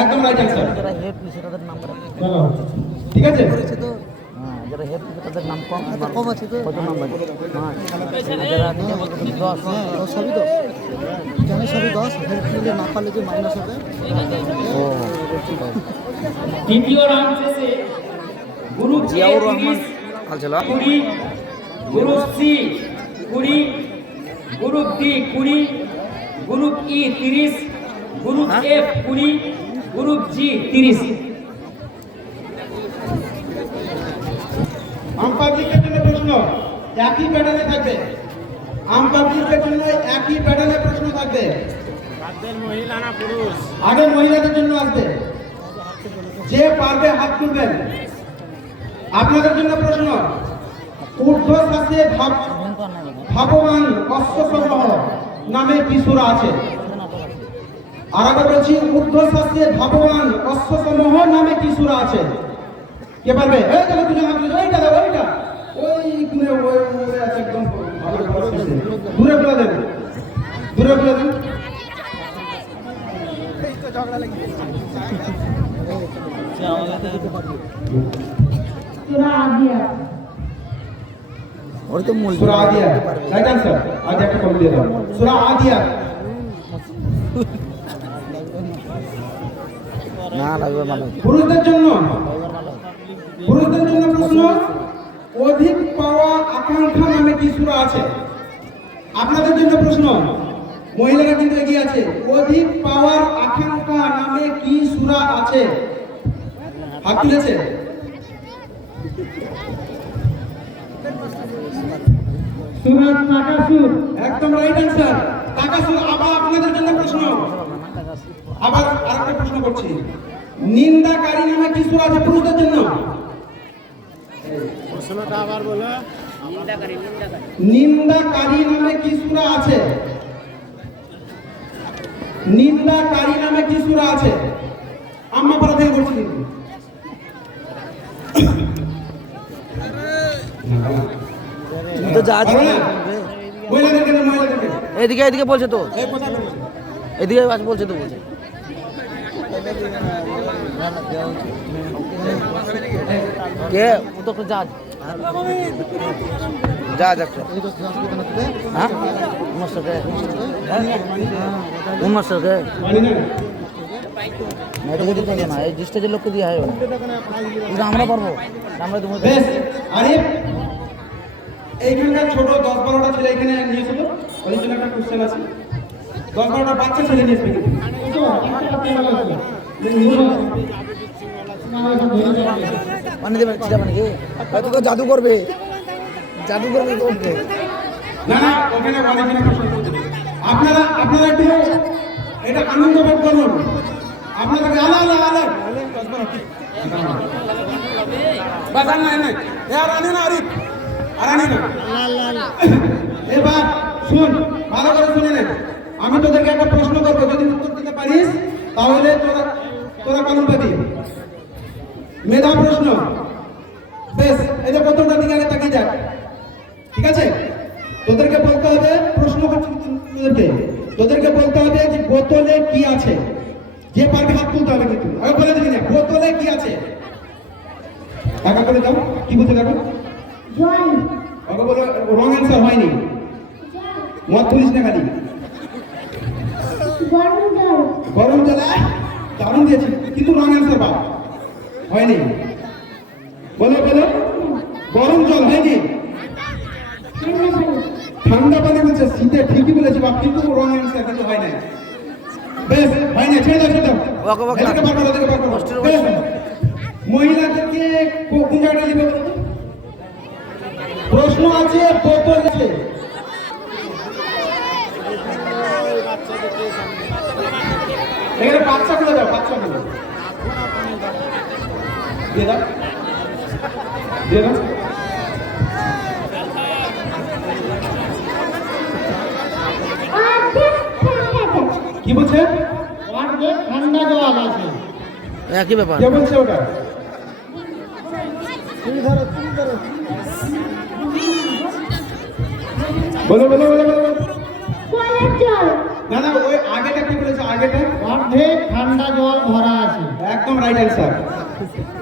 একদম রাইট आंसर যারা হেল্প নিছে তাদের নাম্বার চলো ঠিক আছে হ্যাঁ যারা হেল্প নিছে তাদের নাম কম আছে তো কত নাম্বার হ্যাঁ যারা নিয়ে বলতে 10 সবই 10 জানি সবই 10 হেল্প নিলে না পারলে যে মাইনাস হবে ও দ্বিতীয় রাউন্ড শেষে গ্রুপ এ জিয়াউর রহমান 30 আলচলা 20 group C 20 group D 20 group E 30 group F 20 group G 30 আম পাবলিকের জন্য প্রশ্ন একই প্যাটার্নে থাকবে আম পাবলিকের জন্য একই প্যাটার্নে প্রশ্ন থাকবে আগে মহিলাদের জন্য আসবে যে পারবে হাত তুলবেন আপনাদের জন্য প্রশ্ন ঊর্ধ্বশ্বাসে ভাববান অশ্বসমূহ নামে কি সূরা আছে আর আগে বলছি ঊর্ধ্বশ্বাসে ভাববান অশ্বসমূহ নামে কি সূরা আছে কে পারবে এই দেখো দুজন হাত তুলে ওইটা দাও ওইটা ওই কোণে ওই ওরে আছে একদম দূরে বলে দেন দূরে বলে দেন সূরা আদিয়া ওর তো মূল সূরা আদিয়া রাইট आंसर আজ একটা কম দিয়ে দাও সূরা আদিয়া না লাগবে ভালো পুরুষদের জন্য প্রশ্ন অধিক পাওয়া আকাঙ্ক্ষা নামে কি সূরা আছে আপনাদের জন্য প্রশ্ন মহিলারা কিন্তু এগিয়ে আছে অধিক পাওয়ার আকাঙ্ক্ষা নামে কি সূরা আছে হাত তুলেছে সূরা তাকাসুর একদম রাইট आंसर তাকাসুর আবার আপনাদের জন্য প্রশ্ন আবার আরেকটা প্রশ্ন করছি নিন্দাকারী নামে কি সূরা আছে পুরুষদের জন্য নিন্দাকারী নামে কি সূরা আছে নিন্দাকারী নামে কি সূরা আছে? আম্মা পারা থেকে বলছি কিন্তু তুমি তো যা হবে না? মহিলাদেরকে না, মহিলাদেরকে এদিকে এদিকে বলছে তো, এই কথা বলছি। এদিকে বলছে তো বলছে। কে ও তো যা যা যাচ্ছে হ্যাঁ মাস্টারকে কোন মাস্টারকে মানি না? মেয়েটাকে দিতে হবে না, এই ডিস্টেজের লোককে দিয়ে হয় না। কিন্তু আমরা পারবো, আমরা তুমি বেশ, আরিফ এইখানকার ছোট 10-12টা ছেলে এখানে নিয়ে এসো তো, ওদের জন্য একটা কোশ্চেন আছে। 10-12টা বাচ্চা ছেলে নিয়ে আসবে কিন্তু। মানে দেবে চিটা মানে কি হয়তো তো জাদু করবে করবে। না না, ওখানে অনেকজনে প্রশ্ন করছে। আপনারা একটু এটা আনন্দ ভোগ করুন। আপনাদেরকে আলা আলা আলা বাস আর নাই নাই আর আনি না আরিফ আর আনি না এবার শুন, ভালো করে শুনে নে। আমি তোদেরকে একটা প্রশ্ন করবো, যদি উত্তর দিতে পারিস তাহলে তোরা কানুন পাবি। মেধা প্রশ্ন। বেশ, এই যে প্রথমটার দিকে আগে তাকিয়ে যাক, ঠিক আছে? তোদেরকে বলতে হবে, প্রশ্ন করছি তোদেরকে বলতে হবে যে বোতলে কি আছে। যে পারবে হাত তুলতে হবে কিন্তু। আগে বলে দিবি না, বোতলে কি আছে? টাকা করে দাও, কি বলতে দেখো? জল ওকে বলো রং অ্যান্সার হয়নি, মত তুলিস না খালি। গরম জল গরম জলে দারুণ দিয়েছি কিন্তু রং অ্যান্সার পাও, হয়নি। বলো বলো, গরম জল হয়নি, ঠান্ডা পানি ঠান্ডা পানি বলছে। শীতে ঠিকই বলেছি বাপ, কিন্তু রং অ্যান্সার কিন্তু হয় না। বেশ, হয় না, ছেড়ে দাও ছেড়ে দাও। ওকে, ওকে। এদিকে বার করো, এদিকে বার করো। কষ্টের বেশ, কষ্ট। মহিলাদেরকে কোন জায়গাটা দিবে বলো তো? প্রশ্ন আছে, বোতল আছে। এখানে বাচ্চাগুলো দাও, বাচ্চাগুলো দিয়ে দাও, দিয়ে দাও। কি বলছে? ঠান্ডা জল আছে। একই ব্যাপার। কে বলছে ওটা? বলো বলো বলো বলো বলো। কলের জল না না, ওই আগেটা কি বলেছে? আগেটা অর্ধেক ঠান্ডা জল ভরা আছে। একদম রাইট অ্যান্সার।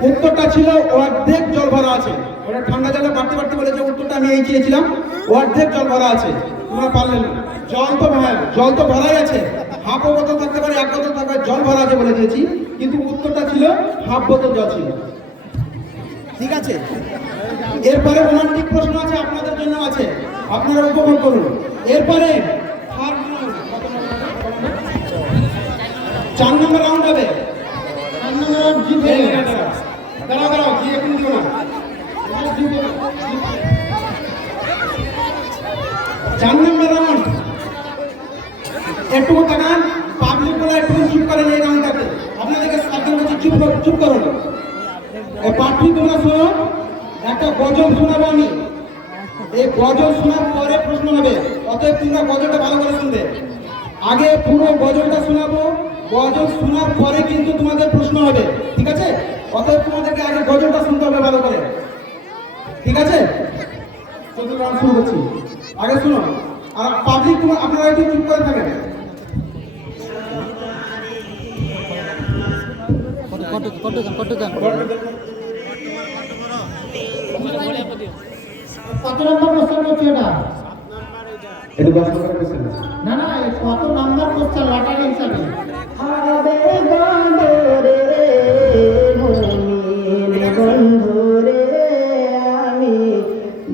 উত্তরটা ছিল অর্ধেক জল ভরা আছে। ওটা ঠান্ডা জলে বাড়তে বাড়তে বলেছে, উত্তরটা আমি এই চেয়েছিলাম, অর্ধেক জল ভরা আছে। তোমরা পারলে না। জল তো ভরাই আছে, হাফ বোতল থাকতে পারে, 1 বোতল থাকতে পারে, জল ভরা আছে বলে দিয়েছি, কিন্তু উত্তরটা ছিল হাফ বোতল জল ছিল। ঠিক আছে, এরপরে রোমান্টিক প্রশ্ন আছে, আপনাদের জন্য আছে, আপনারা উপভোগ করুন। এরপরে 4 নম্বর রাউন্ড হবে। দাঁড়াও দাঁড়াও, জি এখন দিও না। 4 নম্বর রাউন্ড, একটু তাকান, পাবলিক বলে একটু চুপ করেন এই রাউন্ডটাতে। আপনাদেরকে সাবধান করছি, চুপ করুন। পাঠি তোমরা শোনো, একটা গজল শোনাবো আমি। এই গজল শোনার পরে প্রশ্ন হবে, অতএব তোমরা গজলটা ভালো করে শুনবে। আগে পুরো গজলটা শোনাবো, গজল শোনার পরে কিন্তু তোমাদের প্রশ্ন হবে, ঠিক আছে? অতএব তোমাদেরকে আগে গজলটা শুনতে হবে ভালো করে, ঠিক আছে? চতুর্থ রাউন্ড শুরু করছি, আগে শুনো। আর পাবলিক আপনারা একটু চুপ করে থাকেন। কত নম্বর কোশ্চেন করছো এটা? এটা 10 নম্বর কোশ্চেন। না না, কত নম্বর কোশ্চেন লটারি হিসাবে? হবে বন্ধুরে মুমিন বন্ধুরে, আমি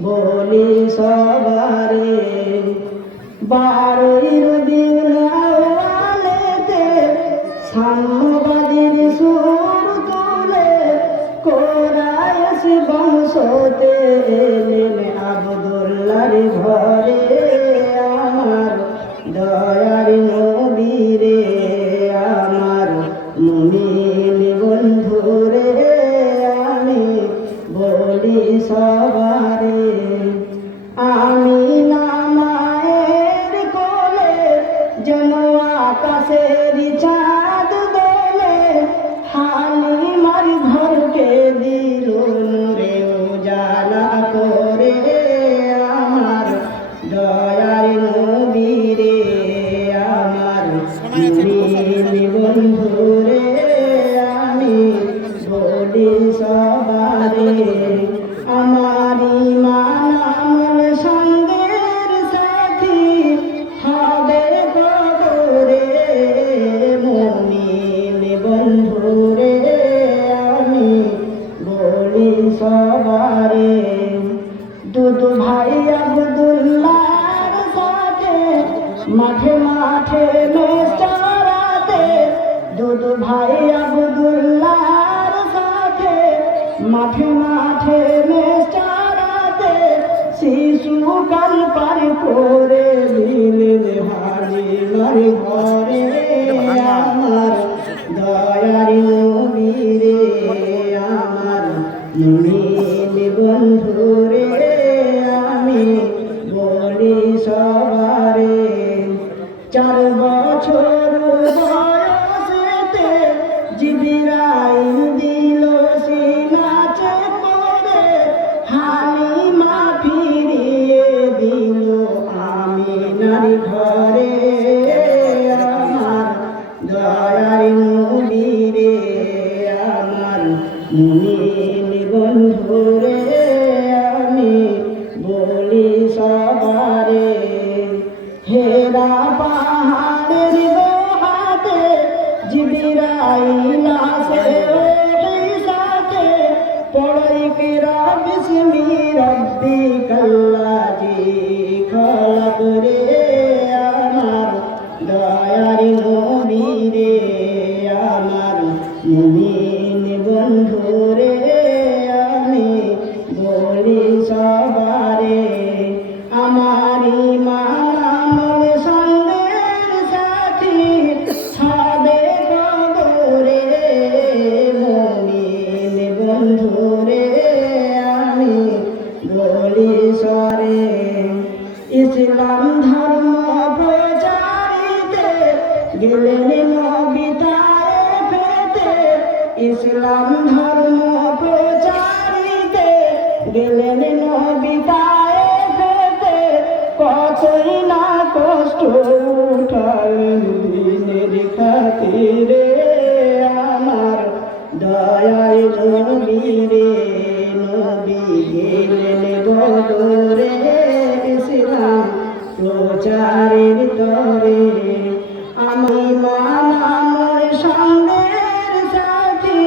বলি সবারে, 12ই রবিউল আউয়ালেতে সাম্যবাদীর সুর তুলে কোরাইশ বংশতে এলেন আব্দুল্লাহর ঘরে, আমার দয়ার নবীরে, আমার মুমিন বন্ধুরে, আমি বলি সবারে, আমি না মায়ের কোলে যেন আকাশে বলি সবারে আমার ইমান আমল সঙ্গের সাথী হবে কবরে মুমিন বন্ধুরে আমি বলি সবারে দুদু ভাই আব্দুল্লাহর সাথে মাঠে মাঠে মেস্টারাতে দুদু ভাই আব্দুল্লাহর সাথে মাঠে মাঠে মেস্টারাতে শিশুকাল পার করে দিলেন হাজির ঘরে আমার দয়ার নবীরে আমার মুমিন বন্ধুরে আমি বলি সবারে 4 বছর বয়সেতে জিবরাইল দিল সিনাচে করে হালিমা ফিরিয়ে দিল আমিনার ঘরে আমার দয়ার নবীরে আমার মুমিন বন্ধুরে আমি বলি সবারে হেরা পাহাড়ের গোহাতে জিবরাইল আসে ওই সাথে পড়াই কিরা বিসমি রব্বিকাল্লাযী খলাক রে আমার দয়ার নবীরে আমার মুমিন বন্ধুরে আমি বলি সবারে আমার ইমান আমল সঙ্গের সাথী হবে কবরে মুমিন বন্ধুরে আমি বলি সরে ইসলাম ধর্ম প্রচারিতে গেলেন নবী তায়েফেতে ইসলাম ধর্ম প্রচারিতে গেলেন নবী তায়েফেতে কতই না কষ্ট উঠালেন দিনের খাতিরে আমার দয়ার নবীরে নবী গেলেন বদরে ইসলাম প্রচারের তরে আমি মান আমার সঙ্গের সাথী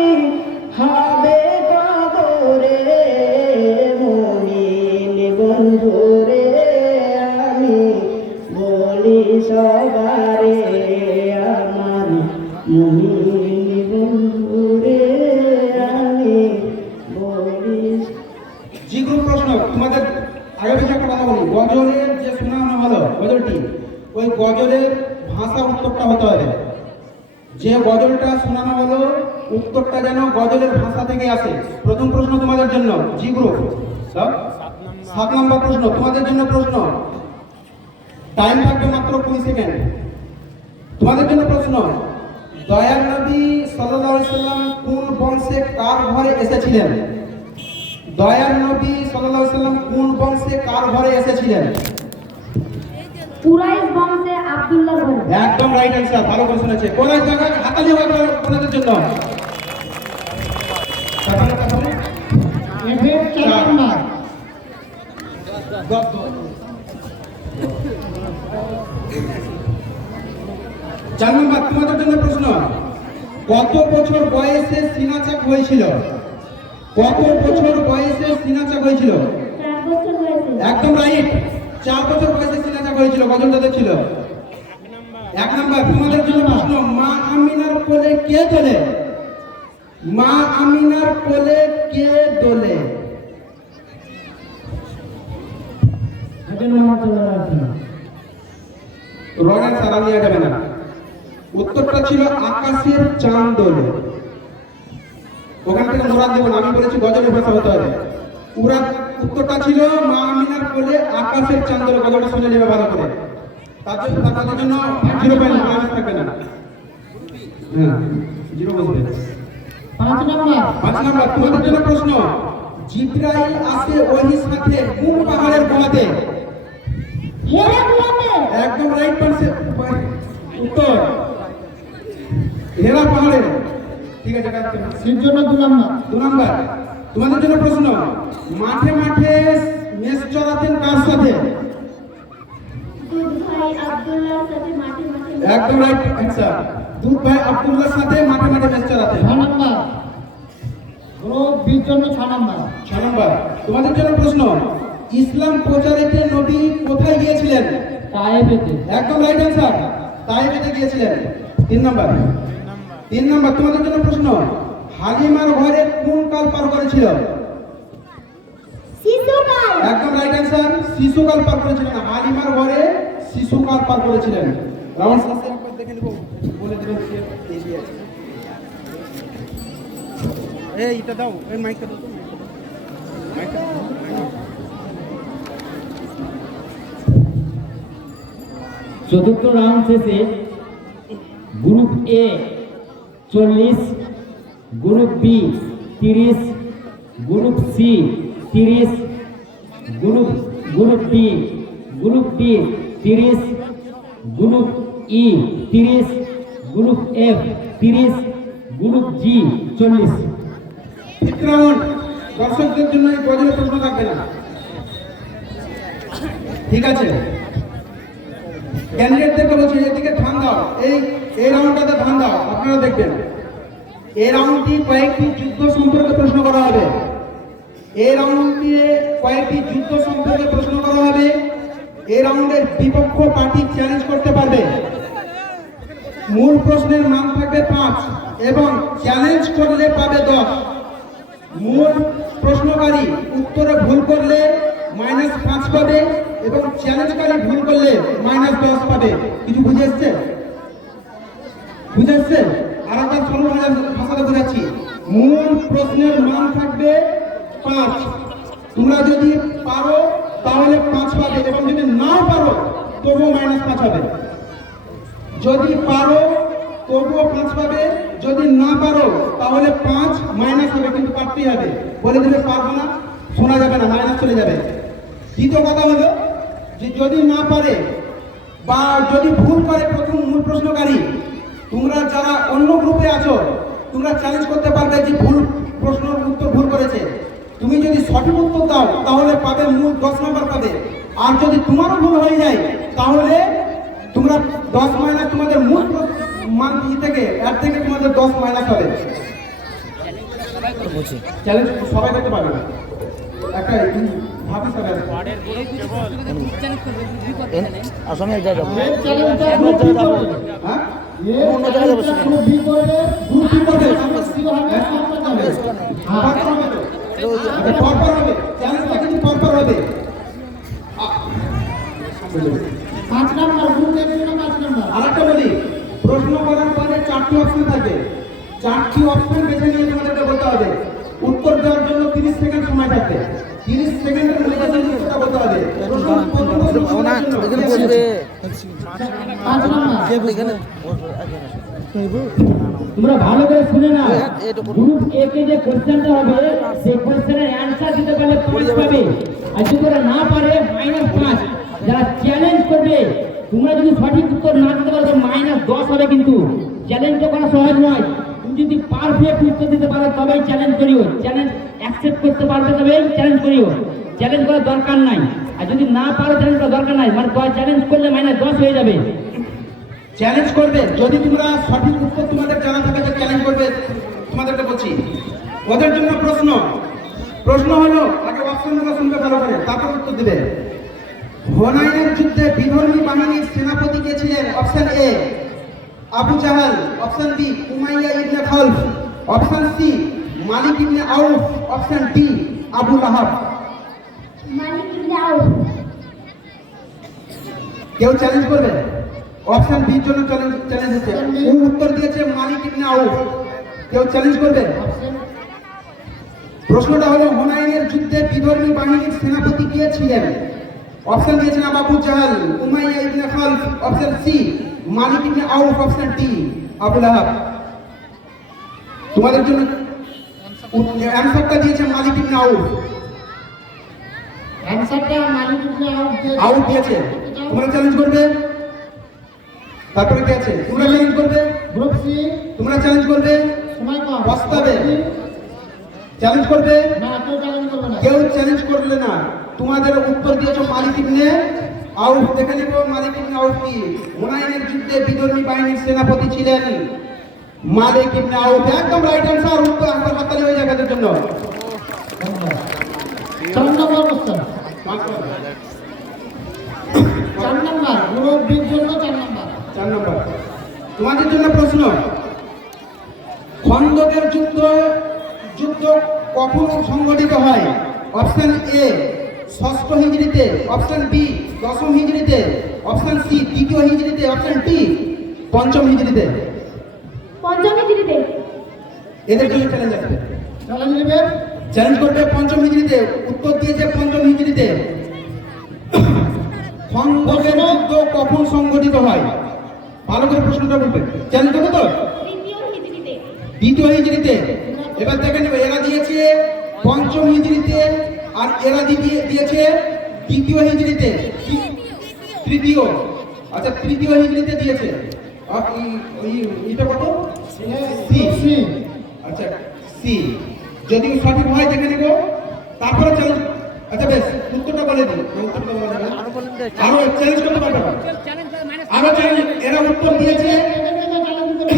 হবে কবরে মুমিন বন্ধুরে আমি বলি সবারে আমার মুমিন বন্ধুরে আমি বলি জি গ্রুপ প্রশ্ন তোমাদের আগে বেশি একটা কথা বলি গজলের যে শোনানো হলো গজলটি ওই গজলের ভাষা উত্তরটা হতে হবে যে গজলটা শোনানো হলো উত্তরটা যেন গজলের ভাষা থেকে আসে প্রথম প্রশ্ন তোমাদের জন্য জি গ্রুপ 7 নম্বর প্রশ্ন তোমাদের জন্য প্রশ্ন টাইম থাকবে মাত্র 20 সেকেন্ড তোমাদের জন্য প্রশ্ন দয়ার নবী সাল্লাল্লাহু আলাইহি সাল্লাম কোন বংশে কার ঘরে এসেছিলেন দয়ার নবী সাল্লাল্লাহু আলাইহি সাল্লাম কোন বংশে কার ঘরে এসেছিলেন কুরাইশ বংশে আব্দুল্লাহর ঘরে। একদম রাইট অ্যানসার ভালো কোশ্চেন আছে কোন জায়গা হাতালি হবে আপনাদের জন্য এফের 4 নম্বর চার নম্বর তোমাদের জন্য প্রশ্ন কত বছর বয়সে সিনাচাক হয়েছিল কত বছর বয়সে সিনাচাক হয়েছিল 4 বছর বয়সে। একদম রাইট 4 বছর বয়সে সিনাচাক হয়েছিল গজলটা ছিল 1 নম্বর তোমাদের জন্য প্রশ্ন মা আমিনার কোলে কে দোলে মা আমিনার কোলে কে দোলে রং অ্যান্সার নিয়ে যাবে না উত্তরটা ছিল আকাশের চাঁদ দোলে ওখান থেকে মোরাদ দেব না আমি বলেছি গজলের ভাষা হতে হবে পুরা উত্তরটা ছিল মা আমিনার কোলে আকাশের চাঁদ দোলে গজলটা শুনে নেবে ভালো করে তাদের জন্য 0 পয়েন্ট মাইনাস থাকবে না হ্যাঁ 0 বসবে 5 নম্বর 5 নম্বর তোমাদের জন্য প্রশ্ন জিবরাইল আসে ওহির সাথে কোন পাহাড়ের গোলাতে হেরাকুলাতে। একদম রাইট উত্তর হেরা পাহাড়ে ঠিক আছে কাজ করো। সির জন্য 2 নাম্বার। 2 নাম্বার তোমাদের জন্য প্রশ্ন, মাঠে মাঠে মেষ চড়াতেন কার সাথে? দুধ ভাই আব্দুল্লাহর সাথে মাঠে মাঠে একদম রাইট অ্যান্সার। দুধ ভাই আব্দুল্লাহর সাথে মাঠে মাঠে মেষ চড়াতেন। 6 নাম্বার। গ্রুপ বির জন্য 6 নাম্বার। 6 নাম্বার তোমাদের জন্য প্রশ্ন, ইসলাম প্রচারিতে নবী কোথায় গিয়েছিলেন? তায়েফেতে। একদম রাইট অ্যান্সার, তাইফেতে গিয়েছিলেন। 3 নাম্বার। 3 নাম্বার তোমাদের জন্য প্রশ্ন, হালিমার ঘরে কোন কাল পার করেছিল? শিশুকাল। একদম রাইট অ্যান্সার, শিশুকাল পার করেছিলেন। হালিমার ঘরে শিশুকাল পার করেছিলেন। রাউন্ড শেষে একবার দেখে নেব, বলে দিবেন কে এগিয়ে আছে। এইটা দাও, এই মাইকটা দাও, মাইকটা দাও। চতুর্থ রাউন্ড শেষে group A 40, group B 30, group C 30, group D 30, group E 30, group F 30, group G 40। Fifth round দর্শকদের জন্য এই পর্যায়ে প্রশ্ন থাকবে না, ঠিক আছে? ক্যান্ডিডেটদেরকে বলছি এদিকে ধ্যান দাও, এই রাউন্ডটাতে ধ্যান দাও। আপনারা দেখবেন এই রাউন্ডটি কয়েকটি যুদ্ধ সম্পর্কে প্রশ্ন করা হবে। এই রাউন্ডে কয়েকটি যুদ্ধ সম্পর্কে প্রশ্ন করা হবে। এই রাউন্ডের বিপক্ষ পার্টি চ্যালেঞ্জ করতে পারবে। মূল প্রশ্নের মান থাকবে 5 এবং চ্যালেঞ্জ করলে পাবে 10। মূল প্রশ্নকারী উত্তরে ভুল করলে -5 পাবে এবং চ্যালেঞ্জকারী ভুল করলে -10 পাবে। কিছু বুঝে এসছে? বুঝে এসছে? আর একবার সরল ভাষাতে বোঝাচ্ছি। মূল প্রশ্নের মান থাকবে 5। তোমরা যদি পারো তাহলে 5 পাবে এবং যদি না পারো তবুও -5 হবে। যদি পারো তবুও 5 পাবে, যদি না পারো তাহলে 5 মাইনাস হবে, কিন্তু পারতেই হবে। বলে দিলে পারবো না, শোনা যাবে না, মাইনাস চলে যাবে। দ্বিতীয় কথা হলো যে যদি না পারে বা যদি ভুল করে প্রথম মূল প্রশ্নকারী, তোমরা যারা অন্য গ্রুপে আছো তোমরা চ্যালেঞ্জ করতে পারবে যে ভুল প্রশ্নের উত্তর ভুল করেছে। তুমি যদি সঠিক উত্তর দাও তাহলে পাবে মূল 10 নম্বর পাবে। আর যদি তোমারও ভুল হয়ে যায় তাহলে তোমরা 10 মাইনাস তোমাদের মূল মান থেকে এর থেকে তোমাদের 10 মাইনাস হবে। চ্যালেঞ্জ সবাই করতে পারবে না, একটা ভাবি সবাই আসামে এক জায়গা এই চ্যালেঞ্জটা গ্রুপ বি করবে। হ্যাঁ এই চ্যালেঞ্জটা গ্রুপ বি করবে। গ্রুপ বি করবে। আমরা সিও হবে, আমরা যাবে। হ্যাঁ। পরপর হবে তো? আচ্ছা, পরপর হবে, চ্যালেঞ্জটা কিন্তু পরপর হবে। 5 নাম্বার গ্রুপ এর জন্য 5 নাম্বার। আরেকটা বলি, প্রশ্ন করার পরে 4টি অপশন থাকবে। 4টি অপশন বেছে নিয়ে তোমাদেরকে বলতে হবে। উত্তর দেওয়ার জন্য 30 সেকেন্ড সময় থাকবে। 30 সেকেন্ডের মধ্যে তুমি উত্তরটা বলতে হবে। প্রশ্ন প্রথম প্রশ্ন না শোনার জন্য। এখানে বলবে 5 নাম্বার। এখানে তোমরা ভালো করে শুনে নাও। এইটুকু। গ্রুপ এ কে যে কোশ্চেনটা হবে সেই কোশ্চেনের অ্যানসার দিতে পারলে 5 পাবে, আর যদি ওরা না পারে -5। যারা চ্যালেঞ্জ করবে তোমরা যদি সঠিক উত্তর না দিতে পারো তো -10 হবে। কিন্তু চ্যালেঞ্জটা করা সহজ নয়। তুমি যদি পারফেক্ট উত্তর দিতে পারো তবেই চ্যালেঞ্জ করিও। চ্যালেঞ্জ অ্যাকসেপ্ট করতে পারবে তবেই চ্যালেঞ্জ করিও। চ্যালেঞ্জ করার দরকার নাই। আর যদি না পারো চ্যালেঞ্জ করার দরকার নাই, মানে চ্যালেঞ্জ করলে -10 হয়ে যাবে। চ্যালেঞ্জ করবে যদি তোমরা সঠিক উত্তর তোমাদের জানা থাকে যে চ্যালেঞ্জ করবে। তোমাদেরকে বলছি ওদের জন্য প্রশ্ন হলো, আগে অপশনগুলো শুনবে ভালো করে, তারপর উত্তর দিবে। হুনাইনের যুদ্ধে বিধর্মী বাহিনীর সেনাপতি কে ছিলেন? Option A Abu Jahal, option B Umayyah ibn Khalaf, option C Malik ibn Auf, option D Abu Lahab. Malik ibn Auf. কেউ চ্যালেঞ্জ করবে? অপশন বির জন্য চ্যালেঞ্জ হচ্ছে। ও উত্তর দিয়েছে মালিক ইবনে আউফ। কেউ চ্যালেঞ্জ করবে? প্রশ্নটা হলো হুনাইনের যুদ্ধে বিধর্মী বাহিনীর সেনাপতি কে ছিলেন? অপশন দিয়েছেন Abu Jahl, Umayya ibn Khalaf, option C Malik ibn Auf, option D Abu Lahab. তোমাদের জন্য অ্যানসারটা দিয়েছে মালিক ইবনে আউফ। অ্যানসারটা মালিক ইবনে আউট দিয়েছে। তোমরা চ্যালেঞ্জ করবে? তারপরে কে আছে? তোমরা চ্যালেঞ্জ করবে? গ্রুপ সি তোমরা চ্যালেঞ্জ করবে? সময় কম। প্রস্তাবে চ্যালেঞ্জ করবে? না, কেউ চ্যালেঞ্জ করবে না। কেউ চ্যালেঞ্জ করলে না। তোমাদের উত্তর দিয়েছো মালিক ইবনে আউফ। দেখে নিব মালিক ইবনে আউফ কি। হুনাইনের যুদ্ধে বিদর্মী বাহিনীর সেনাপতি ছিলেন মালিক ইবনে আউফ। একদম রাইট অ্যান্সার। উত্তর আমার হাততালি হয়ে যাবে এদের জন্য। 4 নম্বর কোশ্চেন। 4 নম্বর গ্রুপ বির জন্য 4 নম্বর। 4 নম্বর তোমাদের জন্য প্রশ্ন। খন্দকের যুদ্ধ কখন সংগঠিত হয়? অপশন এ 6ষ্ঠ হিজরিতে, অপশন বি 10ম হিজরিতে, অপশন সি 2য় হিজরিতে, অপশন ডি 5ম হিজরিতে। পঞ্চম হিজরিতে। এদের জন্য চ্যালেঞ্জ আসবে। চ্যালেঞ্জ নেবেন? চ্যালেঞ্জ করবে 5ম হিজরিতে। উত্তর দিয়েছে 5ম হিজরিতে। খন্দকের যুদ্ধ কখন সংগঠিত হয়? ভালো করে প্রশ্নটা বলবে। চ্যালেঞ্জ করবে তো? তৃতীয় হিজরিতে। 2য় হিজরিতে। এবার দেখে নেবে এরা দিয়েছে 5ম হিজরিতে আর এরা দিয়েছে 2য় হিজরিতে। তৃতীয়, আচ্ছা 3য় হিজরিতে দিয়েছে। আর এটা কত? সি। আচ্ছা সি। যদি সঠিক হয় দেখে নিব, তারপরে চ্যালেঞ্জ। আচ্ছা বেশ, উত্তরটা বলে দিই। উত্তরটা বলে দিই। আরো চ্যালেঞ্জ করতে পারবে? আরো চ্যালেঞ্জ। এরা উত্তর দিয়েছে এদেরকে চ্যালেঞ্জ করবে?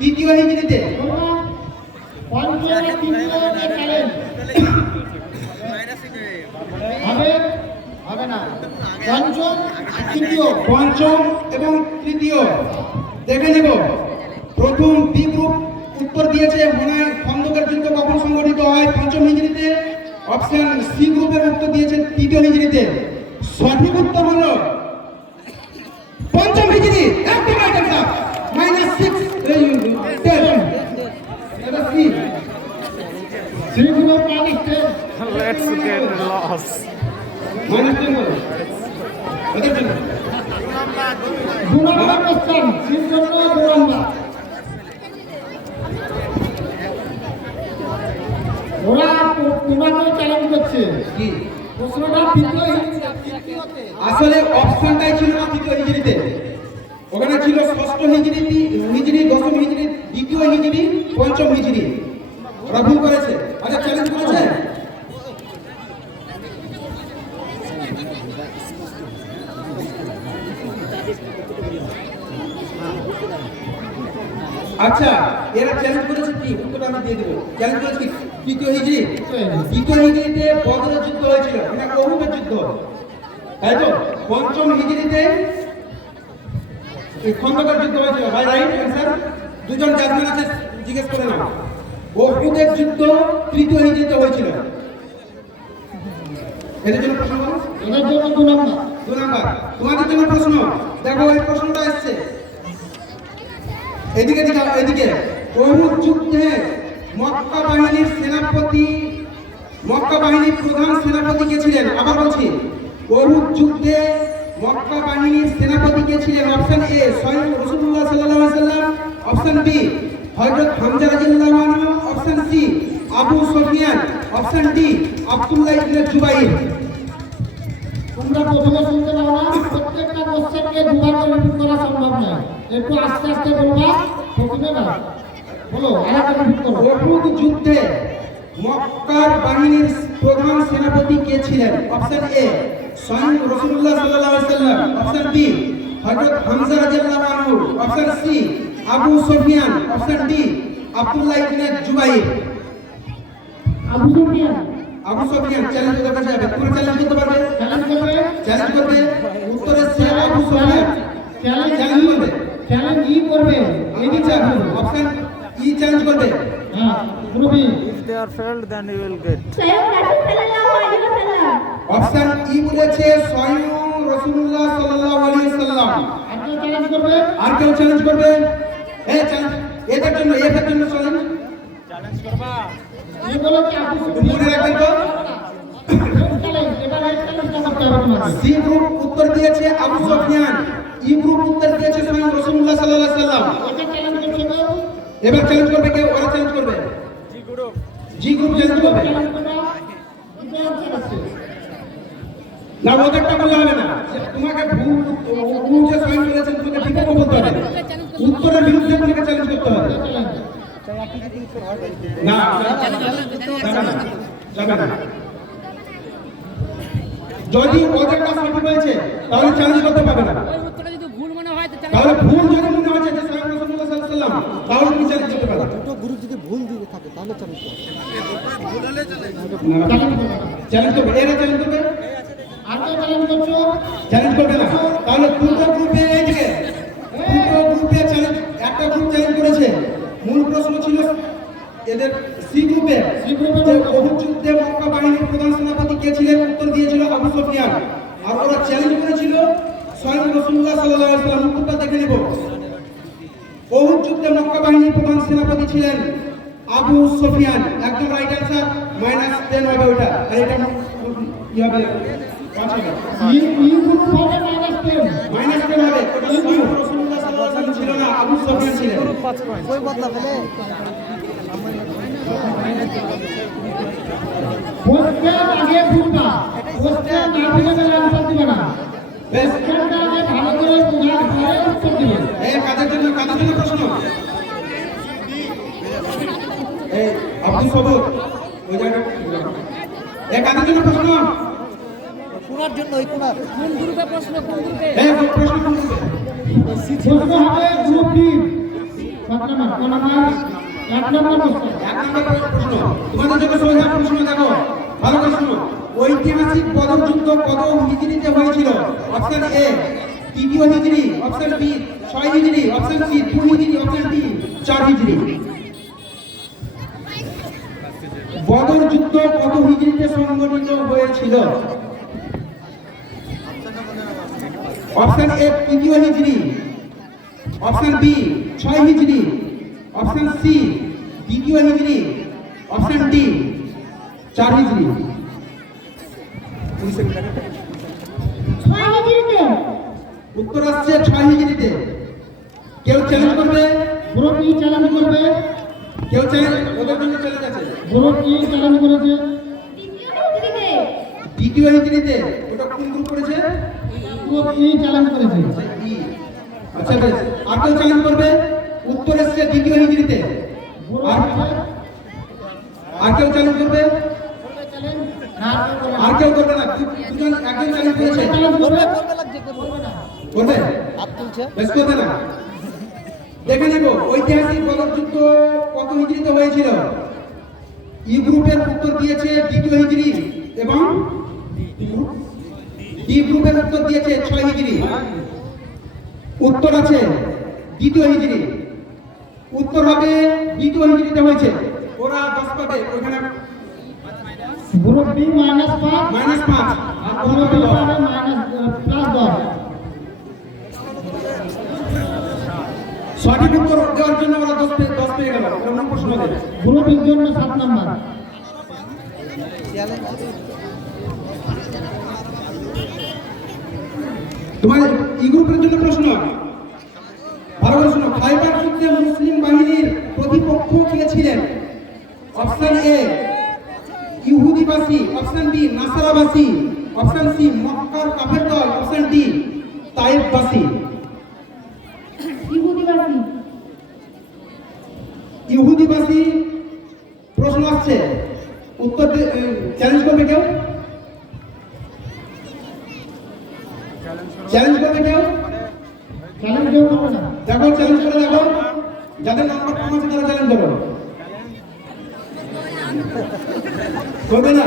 2য় হিজরিতে। পঞ্চম আর তৃতীয় চ্যালেঞ্জ হবে? হবে না। পঞ্চম আর তৃতীয়। 5ম এবং 3য় দেখে নেব। প্রথম বি গ্রুপ উত্তর দিয়েছে হুনাইন খন্দকের যুদ্ধ কখন সংগঠিত হয়? 5ম হিজরিতে। অপশন সি গ্রুপের উত্তর দিয়েছে 3য় হিজরিতে। সঠিক উত্তর হলো 5ম হিজরি। একদম রাইট অ্যান্সার। -6 10। এটা C. C group -10। Let's get lost. -10 বলো। এদের জন্য 2 নম্বর কোশ্চেন। সির জন্য 2 নম্বর। ওরা তোমাকে চ্যালেঞ্জ করছে। কি প্রশ্নটা তৃতীয় হিজরিতে। আসলে অপশনটাই ছিল না 3য় হিজরিতে। ওখানে ছিল 6ষ্ঠ হিজরি, 10ম হিজরি, 2য় হিজরি, 5ম হিজরি। ওরা ভুল করেছে। আচ্ছা চ্যালেঞ্জ করেছে। আচ্ছা এরা চ্যালেঞ্জ করেছে কি? উত্তরটা আমি দিয়ে দেবো। চ্যালেঞ্জ করেছে কি? 3য় হিজরি। 2য় হিজরিতে বদরের যুদ্ধ হয়েছিল, মানে উহুদের যুদ্ধ, তাই তো? 5ম হিজরিতে এই খন্দকের যুদ্ধ হয়েছিল। ভাই রাইট অ্যান্সার। দুজন জাজমেন্ট আছে, জিজ্ঞেস করে নাও। উহুদের যুদ্ধ 3য় হিজরিতে হয়েছিল। এদের জন্য প্রশ্ন বলো। এদের জন্য 2 নম্বর। 2 নাম্বার তোমাদের জন্য প্রশ্ন। দেখো এই প্রশ্নটা আসছে এদিকে এদিকে। উহুদ যুদ্ধে মক্কা বাহিনীর প্রধান সেনাপতি কে ছিলেন? আবার বলছি, উহুদ যুদ্ধে মক্কা বাহিনীর সেনাপতি কে ছিলেন? অপশন এ স্বয়ং রাসূলুল্লাহ সাল্লাল্লাহু আলাইহি ওয়াসাল্লাম, অপশন বি হযরত হামজা রাদিয়াল্লাহু আনহু, option C Abu Sufyan, option D Abdullah ibn Zubair. তোমরা প্রথমে শুনতে পাও না, প্রত্যেকটা কোশ্চেনকে দুবার করে রিপিট করা সম্ভব নয়। একটু আস্তে আস্তে বলবা, প্রথমে না বলো, আরেকবার রিপিট করো। উহুদ যুদ্ধে মক্কার বাহিনীর প্রধান সেনাপতি কে ছিলেন? অপশন এ স্বয়ং রাসূলুল্লাহ সাল্লাল্লাহু আলাইহি ওয়াসাল্লাম, অপশন বি হযরত হামজা রাদিয়াল্লাহু আনহু, option C Abu Sufyan, option D Abdullah ibn Zubair. Abu Sufyan. Abu Sufyan. Challenge করতে পারবে? তোমরা চ্যালেঞ্জ করতে পারবে? চ্যালেঞ্জ করবে? চ্যালেঞ্জ করবে। উত্তর এসেছে আবু সুফিয়ান। চ্যালেঞ্জ করবে। চ্যালেঞ্জ ই করবে। আচ্ছা অপশন ই চ্যালেঞ্জ করবে। হ্যাঁ, গ্রুপি। If they are failed, then you will get. স্বয়ং রাসূল সাল্লাল্লাহু আলাইহি ওয়াসাল্লাম। অপশন ই বলেছে স্বয়ং রাসূলুল্লাহ সাল্লাল্লাহু আলাইহি ওয়াসাল্লাম। আর কেউ চ্যালেঞ্জ করবে? আর কেউ চ্যালেঞ্জ করবে? চ্যালেঞ্জ এদের জন্য চ্যালেঞ্জ। ই বলো কি আবু মনে সুফিয়ান? রাখবেন তো। চ্যালেঞ্জ, এবার এই চ্যালেঞ্জটা করতে হবে তোমাকে। সি গ্রুপ উত্তর দিয়েছে আবু সুফিয়ান, ই গ্রুপ উত্তর দিয়েছে স্বয়ং রাসূলুল্লাহ সাল্লাল্লাহু আলাইহি ওয়াসাল্লাম। এটা চ্যালেঞ্জ করছে কেউ? এবার চ্যালেঞ্জ করবে কেউ? ওরা চ্যালেঞ্জ করবে। জি গ্রুপ চ্যালেঞ্জ করবে। চ্যালেঞ্জ করবে? এটা হচ্ছে আছে। না ওদেরটা বললে হবে না। তোমাকে ভুল যে স্বয়ং বলেছেন তোমাকে ঠিক বলতে হবে। উত্তরের বিরুদ্ধে তোমাকে চ্যালেঞ্জ করতে হবে। চ্যালেঞ্জ। না যাবে না। যদি ওদেরটা সঠিক হয়েছে তাহলে চ্যালেঞ্জ করতে পারবে না। তাহলে ভুল যদি মনে হচ্ছে যে সাহেব রাসূলুল্লাহ সাল্লাল্লাহু আলাইহি ওয়াসাল্লাম, তাহলে তুমি চ্যালেঞ্জ করতে পারবে। চ্যালেঞ্জ করবে, এরা চ্যালেঞ্জ করবে, আর কেউ চ্যালেঞ্জ করছো? চ্যালেঞ্জ করবে না। তাহলে দুটো গ্রুপে এইদিকে দুটো গ্রুপে চ্যালেঞ্জ, একটা গ্রুপ চ্যালেঞ্জ করেছে। মূল প্রশ্ন ছিল এদের সি গ্রুপে যে উহুদ যুদ্ধে মক্কা বাহিনীর প্রধান সেনাপতি কে ছিলেন, উত্তর দিয়েছিল আবু সুফিয়ান। আর ওরা চ্যালেঞ্জ করেছিল স্বয়ং রাসূলুল্লাহ সাল্লাল্লাহু আলাইহি ওয়াসাল্লাম। উত্তরটা দেখে নিব। উহুদ যুদ্ধে মক্কা বাহিনীর প্রধান সেনাপতি ছিলেন আবু সুফিয়ান। একদম রাইট অ্যানসার, -10 হবে ওটা। আর এটা কি হবে? 5 হবে। ই গ্রুপ হবে -10। -10 হবে। ওটা স্বয়ং রাসূলুল্লাহ সাল্লাল্লাহু আলাইহি ওয়াসাল্লাম ছিল না, আবু সুফিয়ান ছিলেন। কোশ্চেন আগে বুঝবা, কোশ্চেন না বুঝে গেলে আনসার দিবে না। বেশ, কোশ্চেনটা আগে ভালো করে বোঝার পরে উত্তর দিবে। এই কাদের জন্য প্রশ্ন? এই আব্দুল সবুর ওই জায়গা এই কাদের জন্য প্রশ্ন? শোনার জন্য ওই কোনার কোন গ্রুপে প্রশ্ন, কোন গ্রুপে? এই প্রশ্ন কোন দিবে? প্রশ্ন হবে গ্রুপ বি। কত নাম্বার? কোন নাম্বার? 1 number question. 1 নম্বর প্রশ্ন তোমাদের জন্য সোজা প্রশ্ন। দেখো ভালো করে শোনো। ঐতিহাসিক বদর যুদ্ধ কত হিজরিতে হয়েছিল? অপশন এ 3 হিজরি, অপশন বি 6 হিজরি, অপশন সি 2 হিজরি, অপশন ডি 4 হিজরি। বদর যুদ্ধ কত হিজরিতে সংঘটিত হয়েছিল? অপশন এ 3 হিজরি, অপশন বি 6 হিজরি, অপশন সি 2 হিজরি, অপশন ডি 4 হিজরি। 6 হিজরিতে। উত্তর আসছে 6 হিজরিতে। কেউ চ্যালেঞ্জ করবে? গ্রুপ ই চ্যালেঞ্জ করবে। কেউ চ্যালেঞ্জ? ওদের জন্য চ্যালেঞ্জ আছে। গ্রুপ ই চ্যালেঞ্জ করেছে। 2 হিজরিতে। 2 হিজরিতে। ওটা কোন গ্রুপ করেছে? গ্রুপ ই চ্যালেঞ্জ করেছে। ই। আচ্ছা বেশ, আর কেউ চ্যালেঞ্জ করবে? উত্তর এসছে 2 হিজরিতে। গ্রুপ আর আর কেউ চ্যালেঞ্জ করবে? চ্যালেঞ্জ না আর কেউ করবে না। দুজন একজন চ্যালেঞ্জ করেছে। চ্যালেঞ্জ করবে। করবে? হাত তুলছে বেশ, করবে না। দেখে নিব ঐতিহাসিক বদর যুদ্ধ কত হিজরিতে হয়েছিল। ই গ্রুপের উত্তর দিয়েছে 2 হিজরি এবং ডি গ্রুপের উত্তর দিয়েছে 6 হিজরি। উত্তর আছে 2 হিজরি। উত্তর হবে 2 হিজরিতে হয়েছে। ওরা 10 পাবে, ওখানে গ্রুপ বি -5 -5 আর গ্রুপ গ্রুপ বি পাবে +10। সঠিক উত্তর দেওয়ার জন্য ওরা 10 পেয়ে গেল। কোন প্রশ্ন দেবে? গ্রুপ এর জন্য 7 নাম্বার। তোমার ই গ্রুপের জন্য প্রশ্ন। ভালো করে শোনো। খাইবার যুদ্ধে মুসলিম বাহিনীর প্রতিপক্ষ কে ছিলেন? অপশন এ ইহুদিবাসী, অপশন বি নাসারাবাসী, অপশন সি মক্কার কাফের দল, অপশন ডি তায়েফবাসী। ইহুদিবাসী। ইহুদিবাসী প্রশ্ন আসছে। উত্তর চ্যালেঞ্জ করবে কেউ? চ্যালেঞ্জ করবে কেউ? চ্যালেঞ্জ কেউ করবে না। দেখো চ্যালেঞ্জ করে দেখো। যাদের নাম্বার কম আছে তারা চ্যালেঞ্জ করো। করবে না?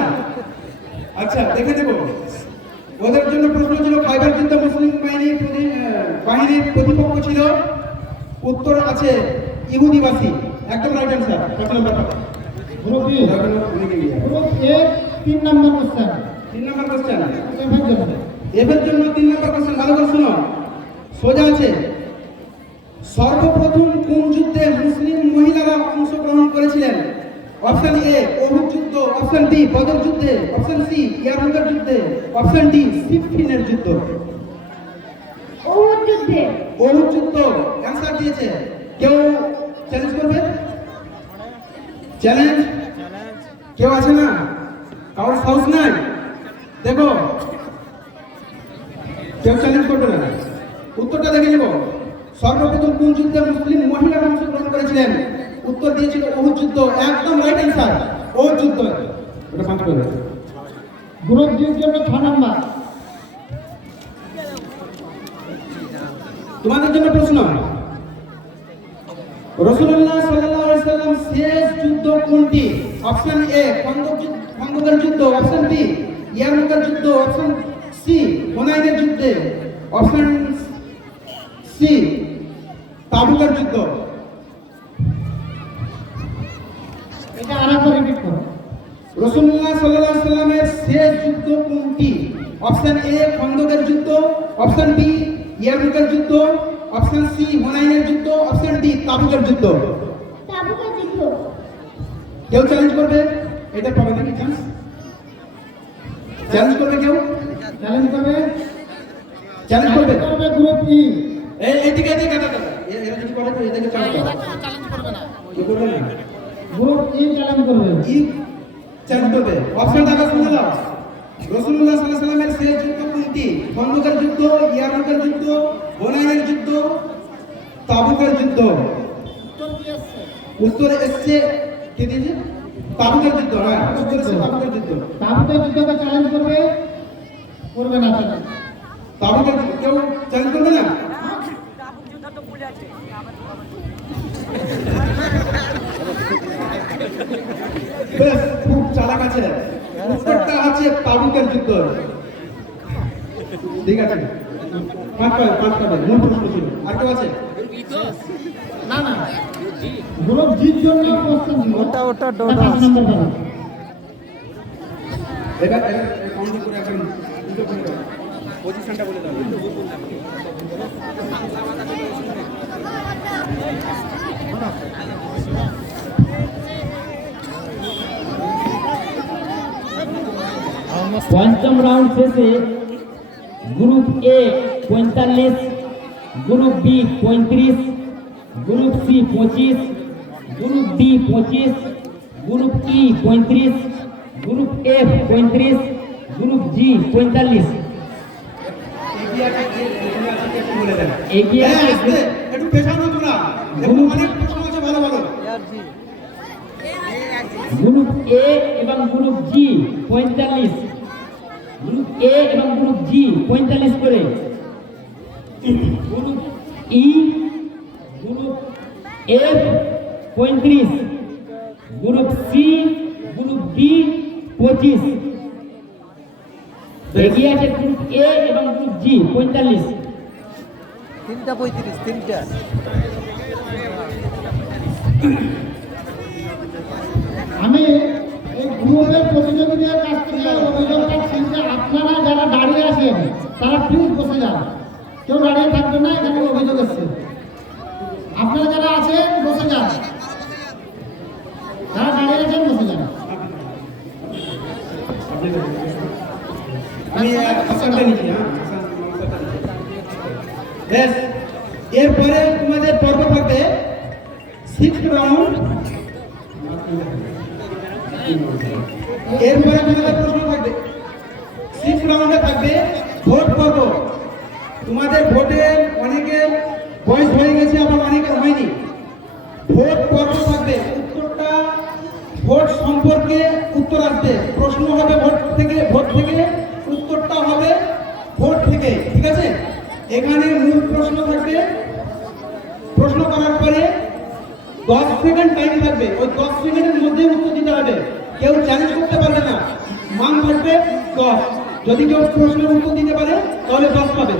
আচ্ছা দেখে দেবো। ওদের জন্য প্রশ্ন ছিল খাইবার যুদ্ধে মুসলিম বাহিনীর প্রতিপক্ষ ছিল। উত্তর আছে ইহুদিবাসী। একদম রাইট অ্যান্সার। কত নাম্বার পাবে? Group B. Group A 3 number question. 3 number question. এর জন্য এর জন্য 3 নাম্বার কোশ্চেন। ভালো করে শোনো। সোজা আছে। সর্বপ্রথম কোন যুদ্ধে মুসলিম মহিলারা অংশগ্রহণ করেছিলেন? অপশন এ উহুদ যুদ্ধ, অপশন বি বদর যুদ্ধে, অপশন সি ইয়ারমুকের যুদ্ধে, অপশন ডি সিফিনের যুদ্ধ। উহুদ যুদ্ধে। উহুদ যুদ্ধ অ্যানসার দিয়েছে। কেউ চ্যালেঞ্জ করবে? চ্যালেঞ্জ কেউ আছে না? কারোর সাহস নাই? দেখো কেউ চ্যালেঞ্জ করবে না। উত্তরটা দেখে নেব। সর্বপ্রথম কোন যুদ্ধে মুসলিম মহিলারা অংশগ্রহণ করেছিলেন? উত্তর দিয়েছিল উহুদ যুদ্ধ, একদম রাইট অ্যান্সার, উহুদ যুদ্ধ। ওটা 5 করে দাও। গ্রুপ ডির জন্য 6 নাম্বার। তোমাদের জন্য প্রশ্ন, রাসূলুল্লাহ সাল্লাল্লাহু আলাইহি সাল্লাম শেষ যুদ্ধ কোনটি? অপশন এ খন্দকের যুদ্ধ, অপশন বি ইয়ারমুকের যুদ্ধ, অপশন সি হুনাইনের যুদ্ধে, অপশন সি তাবুকের যুদ্ধ। এটা আরেকবার রিপিট করো। রাসূলুল্লাহ সাল্লাল্লাহু আলাইহি সাল্লামের শেষ যুদ্ধ কোনটি? অপশন এ খন্দকের যুদ্ধ, অপশন বি ইয়ারমুকের যুদ্ধ, অপশন সি হুনাইনের যুদ্ধ, অপশন ডি তাবুকের যুদ্ধ। তাবুকের যুদ্ধ। কেউ চ্যালেঞ্জ করবে? এটা পাবে নাকি চান্স? চ্যালেঞ্জ করবে কেউ? চ্যালেঞ্জ করবে? চ্যালেঞ্জ করবে? করবে গ্রুপ ই। এইদিকে এদিকে দাদা এরা কিছু করে তো এদিকে চ্যালেঞ্জ করবে না। কেউ করবে না? গ্রুপ ই চ্যালেঞ্জ করবে। ই চ্যালেঞ্জ করবে। অপশন টাকা শুনে দাও। রাসূলুল্লাহ সাল্লাল্লাহু আলাইহি সাল্লামের শেষ যুদ্ধ কোনটি? খন্দকের যুদ্ধ, ইয়ারমুকের যুদ্ধ, হুনাইনের যুদ্ধ, তাবুকের যুদ্ধ। উত্তর এসছে কে দিয়েছে? তাবুকের যুদ্ধ। হ্যাঁ, উত্তর এসছে তাবুকের যুদ্ধ। তাবুকের যুদ্ধকে চ্যালেঞ্জ করবে? করবে না চ্যালেঞ্জ। তাবুকের যুদ্ধ কেউ চ্যালেঞ্জ করবে না? বেশ, খুব চালাক আছে। উত্তরটা হচ্ছে তাবুকের যুদ্ধ। ঠিক আছে, 5 পাবে মূল প্রশ্ন ছিল। আর কেউ আছে? না না, গ্রুপ জির জন্য কোশ্চেন ছিল। ওটা 5 নাম্বার পাবে। এটা কাউন্ট করে এখন দুটো করে দাও। পজিশনটা বলে দাও। পঞ্চম রাউন্ড শেষে group A 45, group B 35, group C 25, group D 25, group E 35, group F 35, group G 45। এগিয়ে আছে কে? এখানে আছে কে? একটু বলে দেন। এগিয়ে হ্যাঁ, আছে আস্তে, একটু পেছানো তোমরা। দেখো অনেক প্রশ্ন আছে, ভালো ভালো। গ্রুপ এ এবং গ্রুপ জি 45, গ্রুপ এ এবং গ্রুপ জি 45 করে, group E, group F 35, group C, group D 25। এগিয়ে আছে গ্রুপ এ এবং গ্রুপ জি 45। 3টা 35, 3টা। আমি এই গ্রুপের প্রতিযোগীদের কাছ থেকে অভিযোগটা ছিল যে আপনারা যারা দাঁড়িয়ে আছেন তারা প্লিজ বসে যান। কেউ দাঁড়িয়ে থাকবেন না, এখানে অভিযোগ এসছে। আপনারা যারা আছেন বসে যান, যারা দাঁড়িয়ে আছেন বসে যান। আমি আসানটা নিচ্ছি। বেশ, এরপরে তোমাদের পর্ব থাকবে 6th রাউন্ড। এরপরে তোমাদের প্রশ্ন থাকবে 6th রাউন্ডে থাকবে ভোট পর্ব। তোমাদের ভোটে অনেকের বয়স হয়ে গেছে, আবার অনেকের হয়নি। ভোট পর্ব থাকবে, উত্তরটা ভোট সম্পর্কে উত্তর আসবে। প্রশ্ন হবে ভোট থেকে, উত্তরটা হবে ভোট থেকে। ঠিক আছে, এখানে মূল প্রশ্ন থাকবে। প্রশ্ন করার পরে 10 সেকেন্ড টাইম থাকবে। ওই 10 সেকেন্ডের মধ্যে উত্তর দিতে হবে। কেউ চ্যালেঞ্জ করতে পারবে না। মান থাকবে 10। যদি কেউ প্রশ্নের উত্তর দিতে পারে তাহলে 10 পাবে।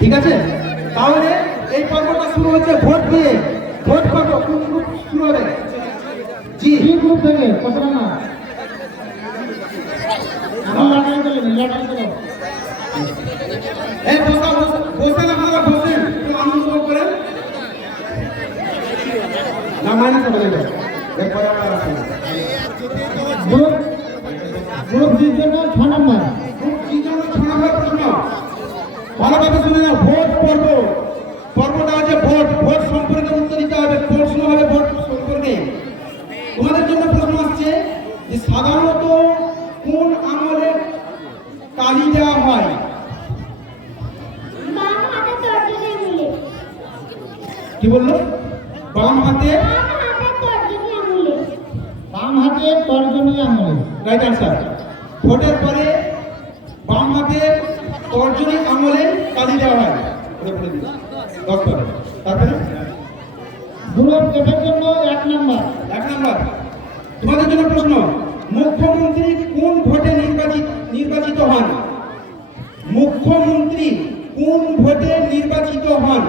ঠিক আছে, তাহলে এই পর্বটা শুরু হচ্ছে ভোট দিয়ে। ভোট পর্ব কোন গ্রুপ শুরু হবে? জি, এই গ্রুপ থেকে কত না আমি লড়াই করলেন, লড়াই করলেন। এই বসেন, আপনারা বসেন, একটু আনন্দ করেন। না মানে তো বলে দাও। এরপরে আমরা আসি। গ্রুপ জির জন্য 6 নাম্বার। গ্রুপ জি জন্য 6 নম্বর প্রশ্ন। ভালোভাবে শুনে নাও। ভোট পর্ব, পর্বটা আছে ভোট। ভোট সম্পর্কে উত্তর দিতে হবে। প্রশ্ন হবে ভোট সম্পর্কে। তোমাদের জন্য প্রশ্ন আসছে যে সাধারণত কোন আমলে কালি দেওয়া হয়? কি বললো? বাম হাতে বাম হাতে তর্জনী আঙুলে। Right answer. ভোটের পরে বাম হাতে তর্জনী আঙুলে তালি দেওয়া হয়। ওটা বলে দিচ্ছি 10 পাবে। তারপরে গ্রুপ এফের জন্য 1 নম্বর। 1 নম্বর তোমাদের জন্য প্রশ্ন, মুখ্যমন্ত্রী কোন ভোটে নির্বাচিত হন? মুখ্যমন্ত্রী কোন ভোটে নির্বাচিত হন?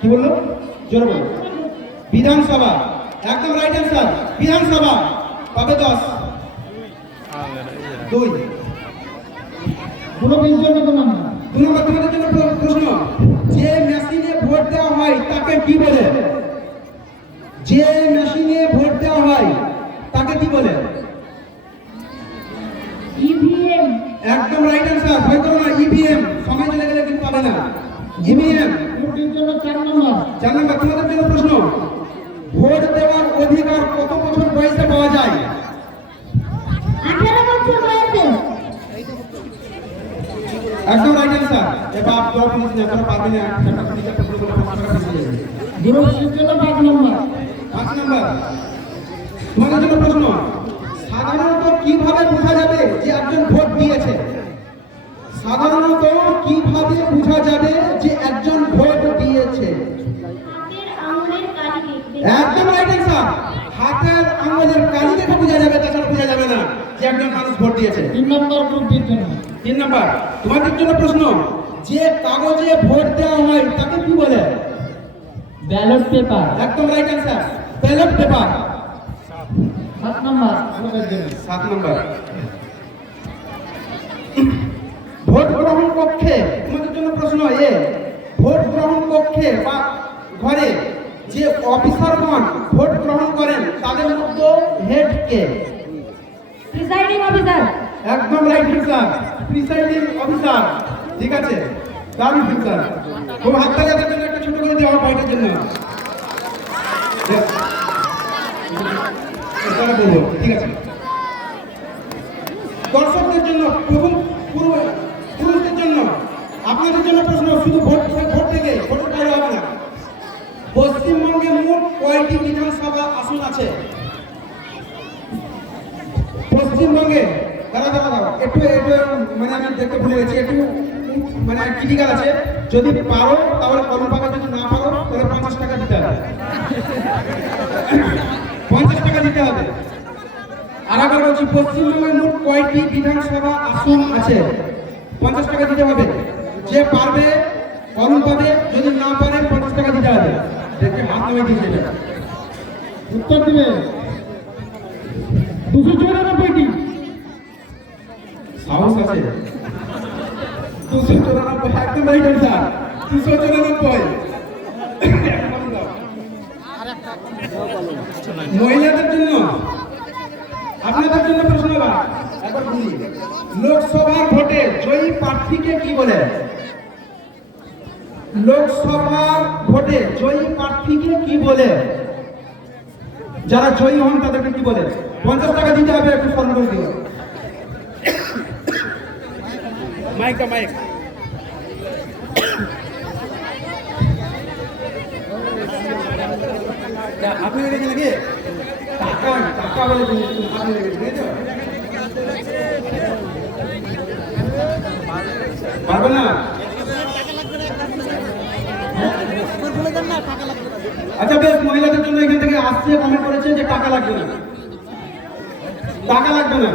কি বললো? জোরে বলো। বিধানসভা। একদম রাইট অ্যান্সার। বিধানসভা পাবে 10। 2 গ্রুপ ইর জন্য 2 নম্বর। 2 নম্বর তোমাদের জন্য প্রশ্ন, যে মেশিনে ভোট দেওয়া হয় তাকে কি বলে? যে মেশিনে ভোট দেওয়া হয় তাকে কি বলে? ইভিএম। একদম রাইট অ্যান্সার। ভয় করো না, ইভিএম। সময় চলে গেলে কিন্তু পাবে না। ইভিএম। গ্রুপ ইর জন্য 4 নম্বর। 4 নম্বর তোমাদের জন্য প্রশ্ন, ভোট দেওয়ার অধিকার কত বছর বয়সে পাওয়া যায়? 18 বছর বয়সে। একদম রাইট অ্যান্সার। এবার জব নিচ্ছি না, তোরা পারবি না। একটা প্রশ্ন করে 5 টাকা বেশি যাবে। গ্রুপ সির জন্য 5 নম্বর। 5 নম্বর তোমাদের জন্য প্রশ্ন, সাধারণত কিভাবে বোঝা যাবে যে একজন ভোট দিয়েছে? সাধারণত কিভাবে বোঝা যাবে যে একজন ভোট দিয়েছে? হাতের আঙুলের কালি দেখবে। একদম রাইট অ্যান্সার। হাতের আঙুলের কালি দেখে বোঝা যাবে, তাছাড়া বোঝা যাবে না যে একজন মানুষ ভোট দিয়েছে। 3 নম্বর গ্রুপ ইর জন্য। 3 নম্বর তোমাদের জন্য প্রশ্ন, যে কাগজে ভোট দেওয়া হয় তাকে কি বলে? Ballot paper. একদম রাইট অ্যান্সার। Ballot paper. 7 নম্বর গ্রুপ এর জন্য। 7 নম্বর ভোট গ্রহণ কক্ষে তোমাদের জন্য প্রশ্ন, ভোট গ্রহণ কক্ষে বা ঘরে যে অফিসারগণ ভোট গ্রহণ করেন তাদের মধ্যে হেড কে? Presiding officer. একদম রাইট অ্যান্সার। Presiding officer. ঠিক আছে, দারুণ অফিসার। খুব হাততালির জন্য একটা ছোট করে দেওয়া পয়েন্টের জন্য। এটা বলবো, ঠিক আছে। দর্শকদের জন্য, পুরুষদের জন্য আপনাদের জন্য প্রশ্ন, শুধু ভোট থেকে ভোটের বাইরে হবে না। পশ্চিমবঙ্গে মোট কয়টি বিধানসভা আসন আছে? পশ্চিমবঙ্গে দাঁড়া একটু মানে আমি দেখতে ভুলে গেছি, একটু মানে ক্রিটিক্যাল আছে। যদি পারো তাহলে কলম পাবে, যদি না পারো তাহলে 50 টাকা দিতে হবে। 50 টাকা দিতে হবে। আর একবার বলছি, পশ্চিমবঙ্গে মোট কয়টি বিধানসভা আসন আছে? 50 টাকা দিতে হবে। যে পারবে কলম পাবে, যদি না পারে 50 টাকা দিতে হবে। দেখে হাত নামিয়ে দিয়েছে। উত্তর দিবে 294টি। সাহস আছে। 294 একদম রাইট অ্যান্সার। 294। মহিলাদের জন্য আপনাদের জন্য প্রশ্ন একবার বলি, লোকসভার ভোটে জয়ী প্রার্থীকে কি বলে? লোকসভার ভোটে জয়ী প্রার্থীকে কি বলে? যারা জয়ী হন তাদেরকে কি বলে? 50 টাকা দিতে হবে, একটু স্মরণ করে দিও। মাইক আপনি লেগেছে নাকি? টাকা বলে জিনিস আপনি লেগেছে, বুঝেছো? পারবে না? আচ্ছা বেশ, মহিলাদের জন্য এখান থেকে আসছে, কমেন্ট করেছে যে টাকা লাগবে না। টাকা লাগবে না।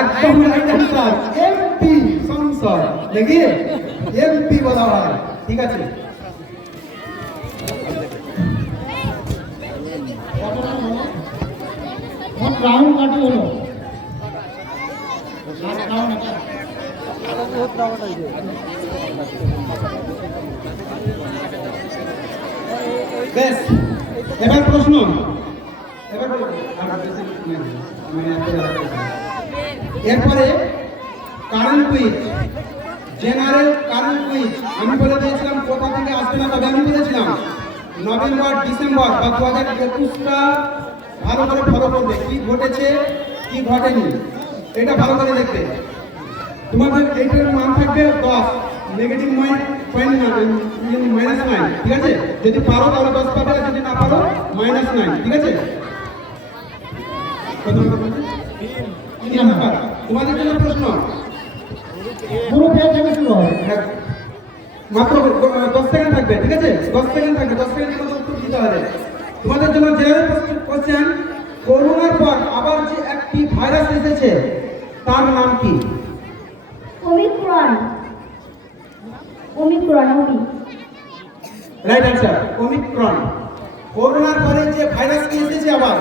একদম রাইট অ্যান্সার। এমপি সংসদ দেখি এমপি বলা হয়। ঠিক আছে, মোট রাউন্ড কাটি হলো 7 রাউন্ড এটা। বেশ, এবার প্রশ্ন। এরপরে current quiz, general current quiz. আমি বলে দিয়েছিলাম কোথা থেকে আসবে না, তবে আমি বলেছিলাম নভেম্বর ডিসেম্বর বা 2021টা ভালো করে ফলো করবে, কি ঘটেছে কি ঘটেনি এটা ভালো করে দেখবে। তোমাদের এইটার মান থাকবে 10, নেগেটিভ পয়েন্ট না, মাইনাস 9, ঠিক আছে? যদি পারো তাহলে 10 পাবে, আর যদি না পারো -9, ঠিক আছে? কত নম্বর বলছে? 3 নাম্বার। তোমাদের জন্য প্রশ্ন, গ্রুপ এ থেকে শুরু হবে। হ্যাঁ, মাত্র 10 সেকেন্ড থাকবে, ঠিক আছে? 10 সেকেন্ড থাকবে, 10 সেকেন্ডের মধ্যে উত্তর দিতে হবে। তোমাদের জন্য জেনারেল কোশ্চেন, করোনার পর আবার যে একটি ভাইরাস এসেছে তার নাম কি? Omicron. Omicron. Right answer, Omicron. করোনার পরে যে ভাইরাস এসেছে আবার,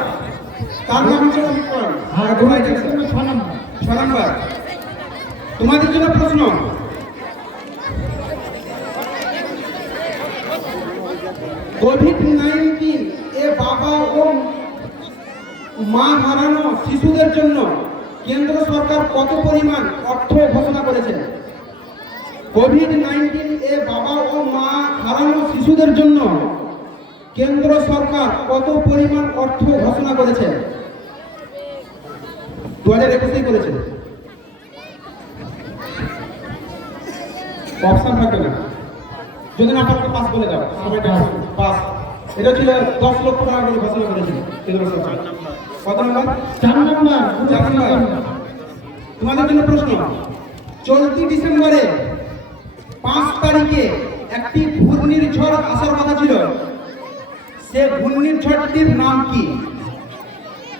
তার নাম হচ্ছে ওমিক্রন। হ্যাঁ, একদম right answer। 6 নম্বর। 6 নাম্বার। তোমাদের জন্য প্রশ্ন, কোভিড-19 এ বাবা ও মা হারানো শিশুদের জন্য কেন্দ্র সরকার কত পরিমাণ অর্থ ঘোষণা করেছে? কোভিড-19 এ বাবা ও মা হারানো শিশুদের জন্য কেন্দ্র সরকার কত পরিমাণ অর্থ ঘোষণা করেছে? 2021 করেছে। অপশন থাকবে না, যদি না পারো পাস বলে দাও, সময়টা পাস। এটা ছিল 10 লক্ষ টাকা করে ঘোষণা করেছিল কেন্দ্র সরকার। কত নম্বর? 4 নম্বর। 4 নম্বর। তোমাদের জন্য প্রশ্ন, চলতি ডিসেম্বরে 5 তারিখে একটি ঘূর্ণিঝড় আসার কথা ছিল, সে ঘূর্ণিঝড়টির নাম কি?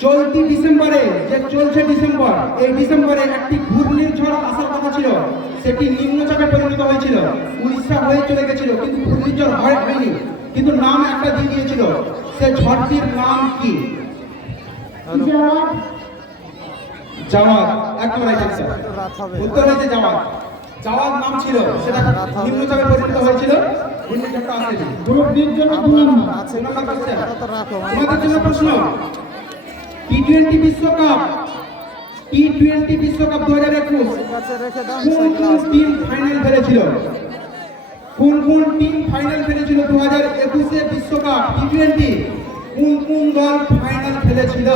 চলতি ডিসেম্বরে, যে চলছে ডিসেম্বর, এই ডিসেম্বরে একটি ঘূর্ণিঝড় আসার কথা ছিল, সেটি নিম্নচাপে পরিণত হয়েছিল, উড়িষ্যা হয়ে চলে গেছিল, কিন্তু ঘূর্ণিঝড় হয়নি, কিন্তু নাম একটা দিয়ে দিয়েছিল। সে ঝড়টির নাম কি? জবাব। জাওয়াদ। একদম রাইট অ্যান্সার। উত্তর হয়েছে জাওয়াদ। জাওয়াদ নাম ছিল, সেটা নিম্নচাপে পরিণত হয়েছিল, ঘূর্ণিঝড়টা আসেনি। গ্রুপ বি এর জন্য 2 নম্বর। তোমাদের জন্য প্রশ্ন, টি-20 বিশ্বকাপ 2021 কোন কোন টিম ফাইনাল খেলেছিল? কোন কোন টিম ফাইনাল খেলেছিল 2021 বিশ্বকাপ টি-20? কোন কোন দল ফাইনাল খেলেছিল?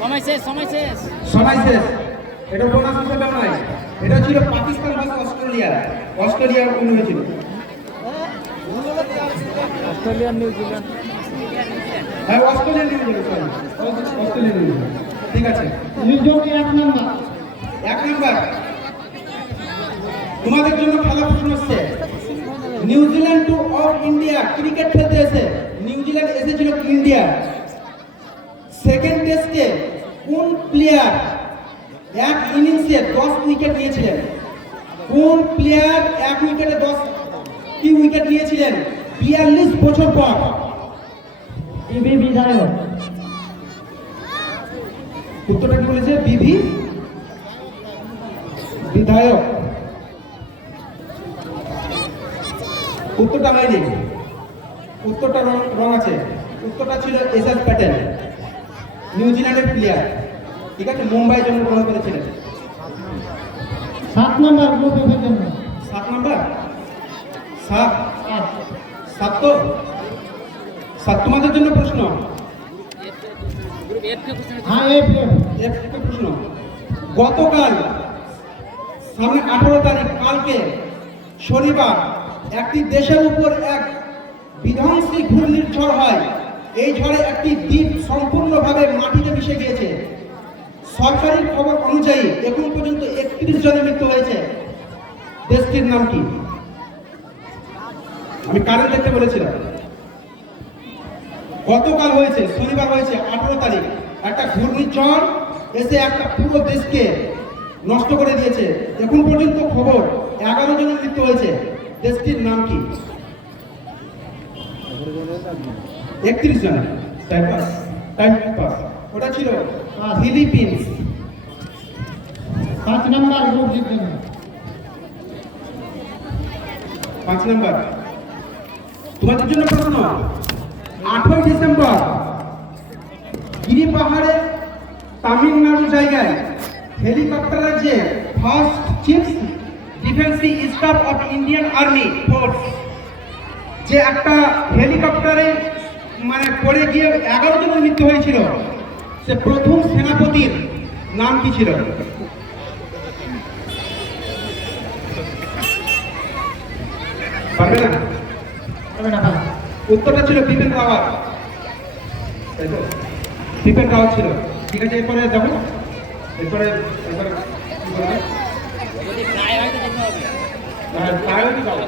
সময় শেষ, সময় শেষ। সময় শেষ। এটা বোনাস হিসেবে নয়, এটা ছিল Pakistan versus Australia. Australia win হয়েছিল। Australian New Zealand. হ্যাঁ, অস্ট্রেলিয়া নিউজিল্যান্ড, অস্ট্রেলিয়া নিউজিল্যান্ড, ঠিক আছে। New Zealand 1 number. 1 নাম্বার। তোমাদের জন্য খেলা প্রশ্ন হচ্ছে, New Zealand tour of India cricket খেলতে এসে নিউজিল্যান্ড এসেছিল ইন্ডিয়া, সেকেন্ড টেস্টে কোন প্লেয়ার এক ইনিংসে 10 উইকেট নিয়েছিলেন? কোন প্লেয়ার এক উইকেটে 10টি উইকেট নিয়েছিলেন 42 বছর পর? বিবি বিধায়ক। উত্তরটা কি বলেছে? বিবি বিধায়ক। উত্তরটা হয়নি, উত্তরটা রং আছে। উত্তরটা ছিল এসএস প্যাটেল, নিউজিল্যান্ডের প্লেয়ার, ঠিক আছে? মুম্বাই জন্মগ্রহণ করেছিলেন। 7 নম্বর গ্রুপ এ এর জন্য। 7 নাম্বার। 7 তো 7। তোমাদের জন্য প্রশ্ন, হ্যাঁ, এফ। একটা প্রশ্ন, গতকাল সামনে 18 তারিখ, কালকে শনিবার, একটি দেশের উপর এক বিধ্বংসী ঘূর্ণিঝড় হয়। এই ঝড়ে একটি দ্বীপ সম্পূর্ণভাবে মাটিতে মিশে গিয়েছে। সরকারি খবর অনুযায়ী এখন পর্যন্ত 31 জনের মৃত্যু হয়েছে। দেশটির নাম কি? আমি কারেন্ট দেখতে বলেছিলাম। গতকাল হয়েছে, শনিবার হয়েছে 18 তারিখ, একটা ঘূর্ণিঝড় এসে একটা পুরো দেশকে নষ্ট করে দিয়েছে। এখন পর্যন্ত খবর 11 জনের মৃত্যু হয়েছে। দেশটির নাম কি? 31 জন। Time pass. ওটা ছিল ফিলিপিন্স। 5 নম্বর গ্রুপ এর জন্য। 5 নাম্বার। তোমাদের জন্য প্রশ্ন, 8 ডিসেম্বর গিরি পাহাড়ে তামিলনাড়ু জায়গায় হেলিকপ্টারের যে first chief defence staff of Indian army force যে একটা হেলিকপ্টারে মানে পড়ে গিয়ে 11 জনের মৃত্যু হয়েছিল, সে প্রথম সেনাপতির নাম কি ছিল? পারবে না? হবে না, পাস। উত্তরটা ছিল বিপিন রাওয়াত। তাই তো? বিপিন রাওয়াত ছিল। ঠিক আছে, এরপরে যাবো। এরপরে কি করবে? হ্যাঁ, প্রায় হয়তো যাবো।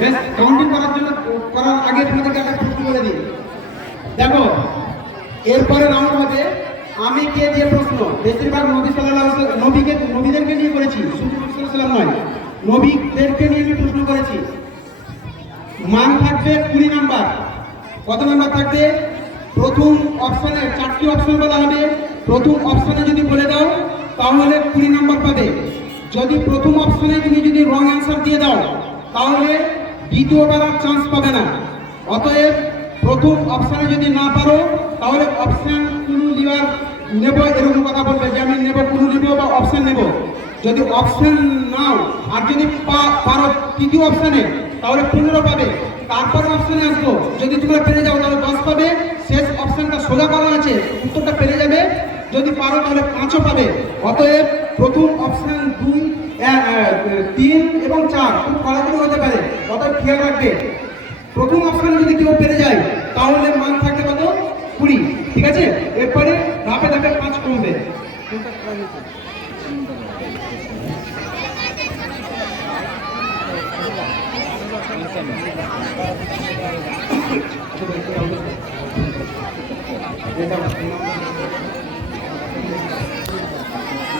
বেশ, কাউন্টিং করার আগে তোমাদেরকে একটা প্রশ্ন করে দিই। দেখো, এরপরে রাউন্ড হবে আমি কে দিয়ে প্রশ্ন। বেশিরভাগ নবী সাল্লাল্লাহু আলাইহি ওয়াসাল্লাম নবীদেরকে নিয়ে করেছি, শুধু নবী সাল্লাল্লাহু আলাইহি ওয়াসাল্লাম নয়, নবীদেরকে নিয়ে আমি প্রশ্ন করেছি। মান থাকবে 20 নাম্বার। কত নাম্বার থাকবে? প্রথম অপশনে 4টি অপশন বলা হবে। প্রথম অপশনে যদি বলে দাও তাহলে 20 নাম্বার পাবে। যদি প্রথম অপশনে তুমি যদি রং অ্যান্সার দিয়ে দাও তাহলে দ্বিতীয়বার আর চান্স পাবে না। অতএব প্রথম অপশনে যদি না পারো তাহলে অপশন কোনো নেব, এরকম কথা বলবে যে আমি নেব, কোনো নেব বা অপশন নেব। যদি অপশন নাও আর যদি পারো তৃতীয় অপশনে তাহলে 15 পাবে। তারপরে অপশনে আসবো, যদি তোমরা পেরে যাও তাহলে 10 পাবে। শেষ অপশনটা সোজা করা আছে, উত্তরটা পেরে যাবে। যদি পারো তাহলে 5ও পাবে। অতএব প্রথম অপশন 2, 3 এবং 4 খুব কড়াকড়ি হতে পারে, অতএব খেয়াল রাখবে। প্রথম অপশনে যদি কেউ পেরে যায় তাহলে মান থাকবে কত? 20। ঠিক আছে, এরপরে ধাপে ধাপে 5 কমবে। এটা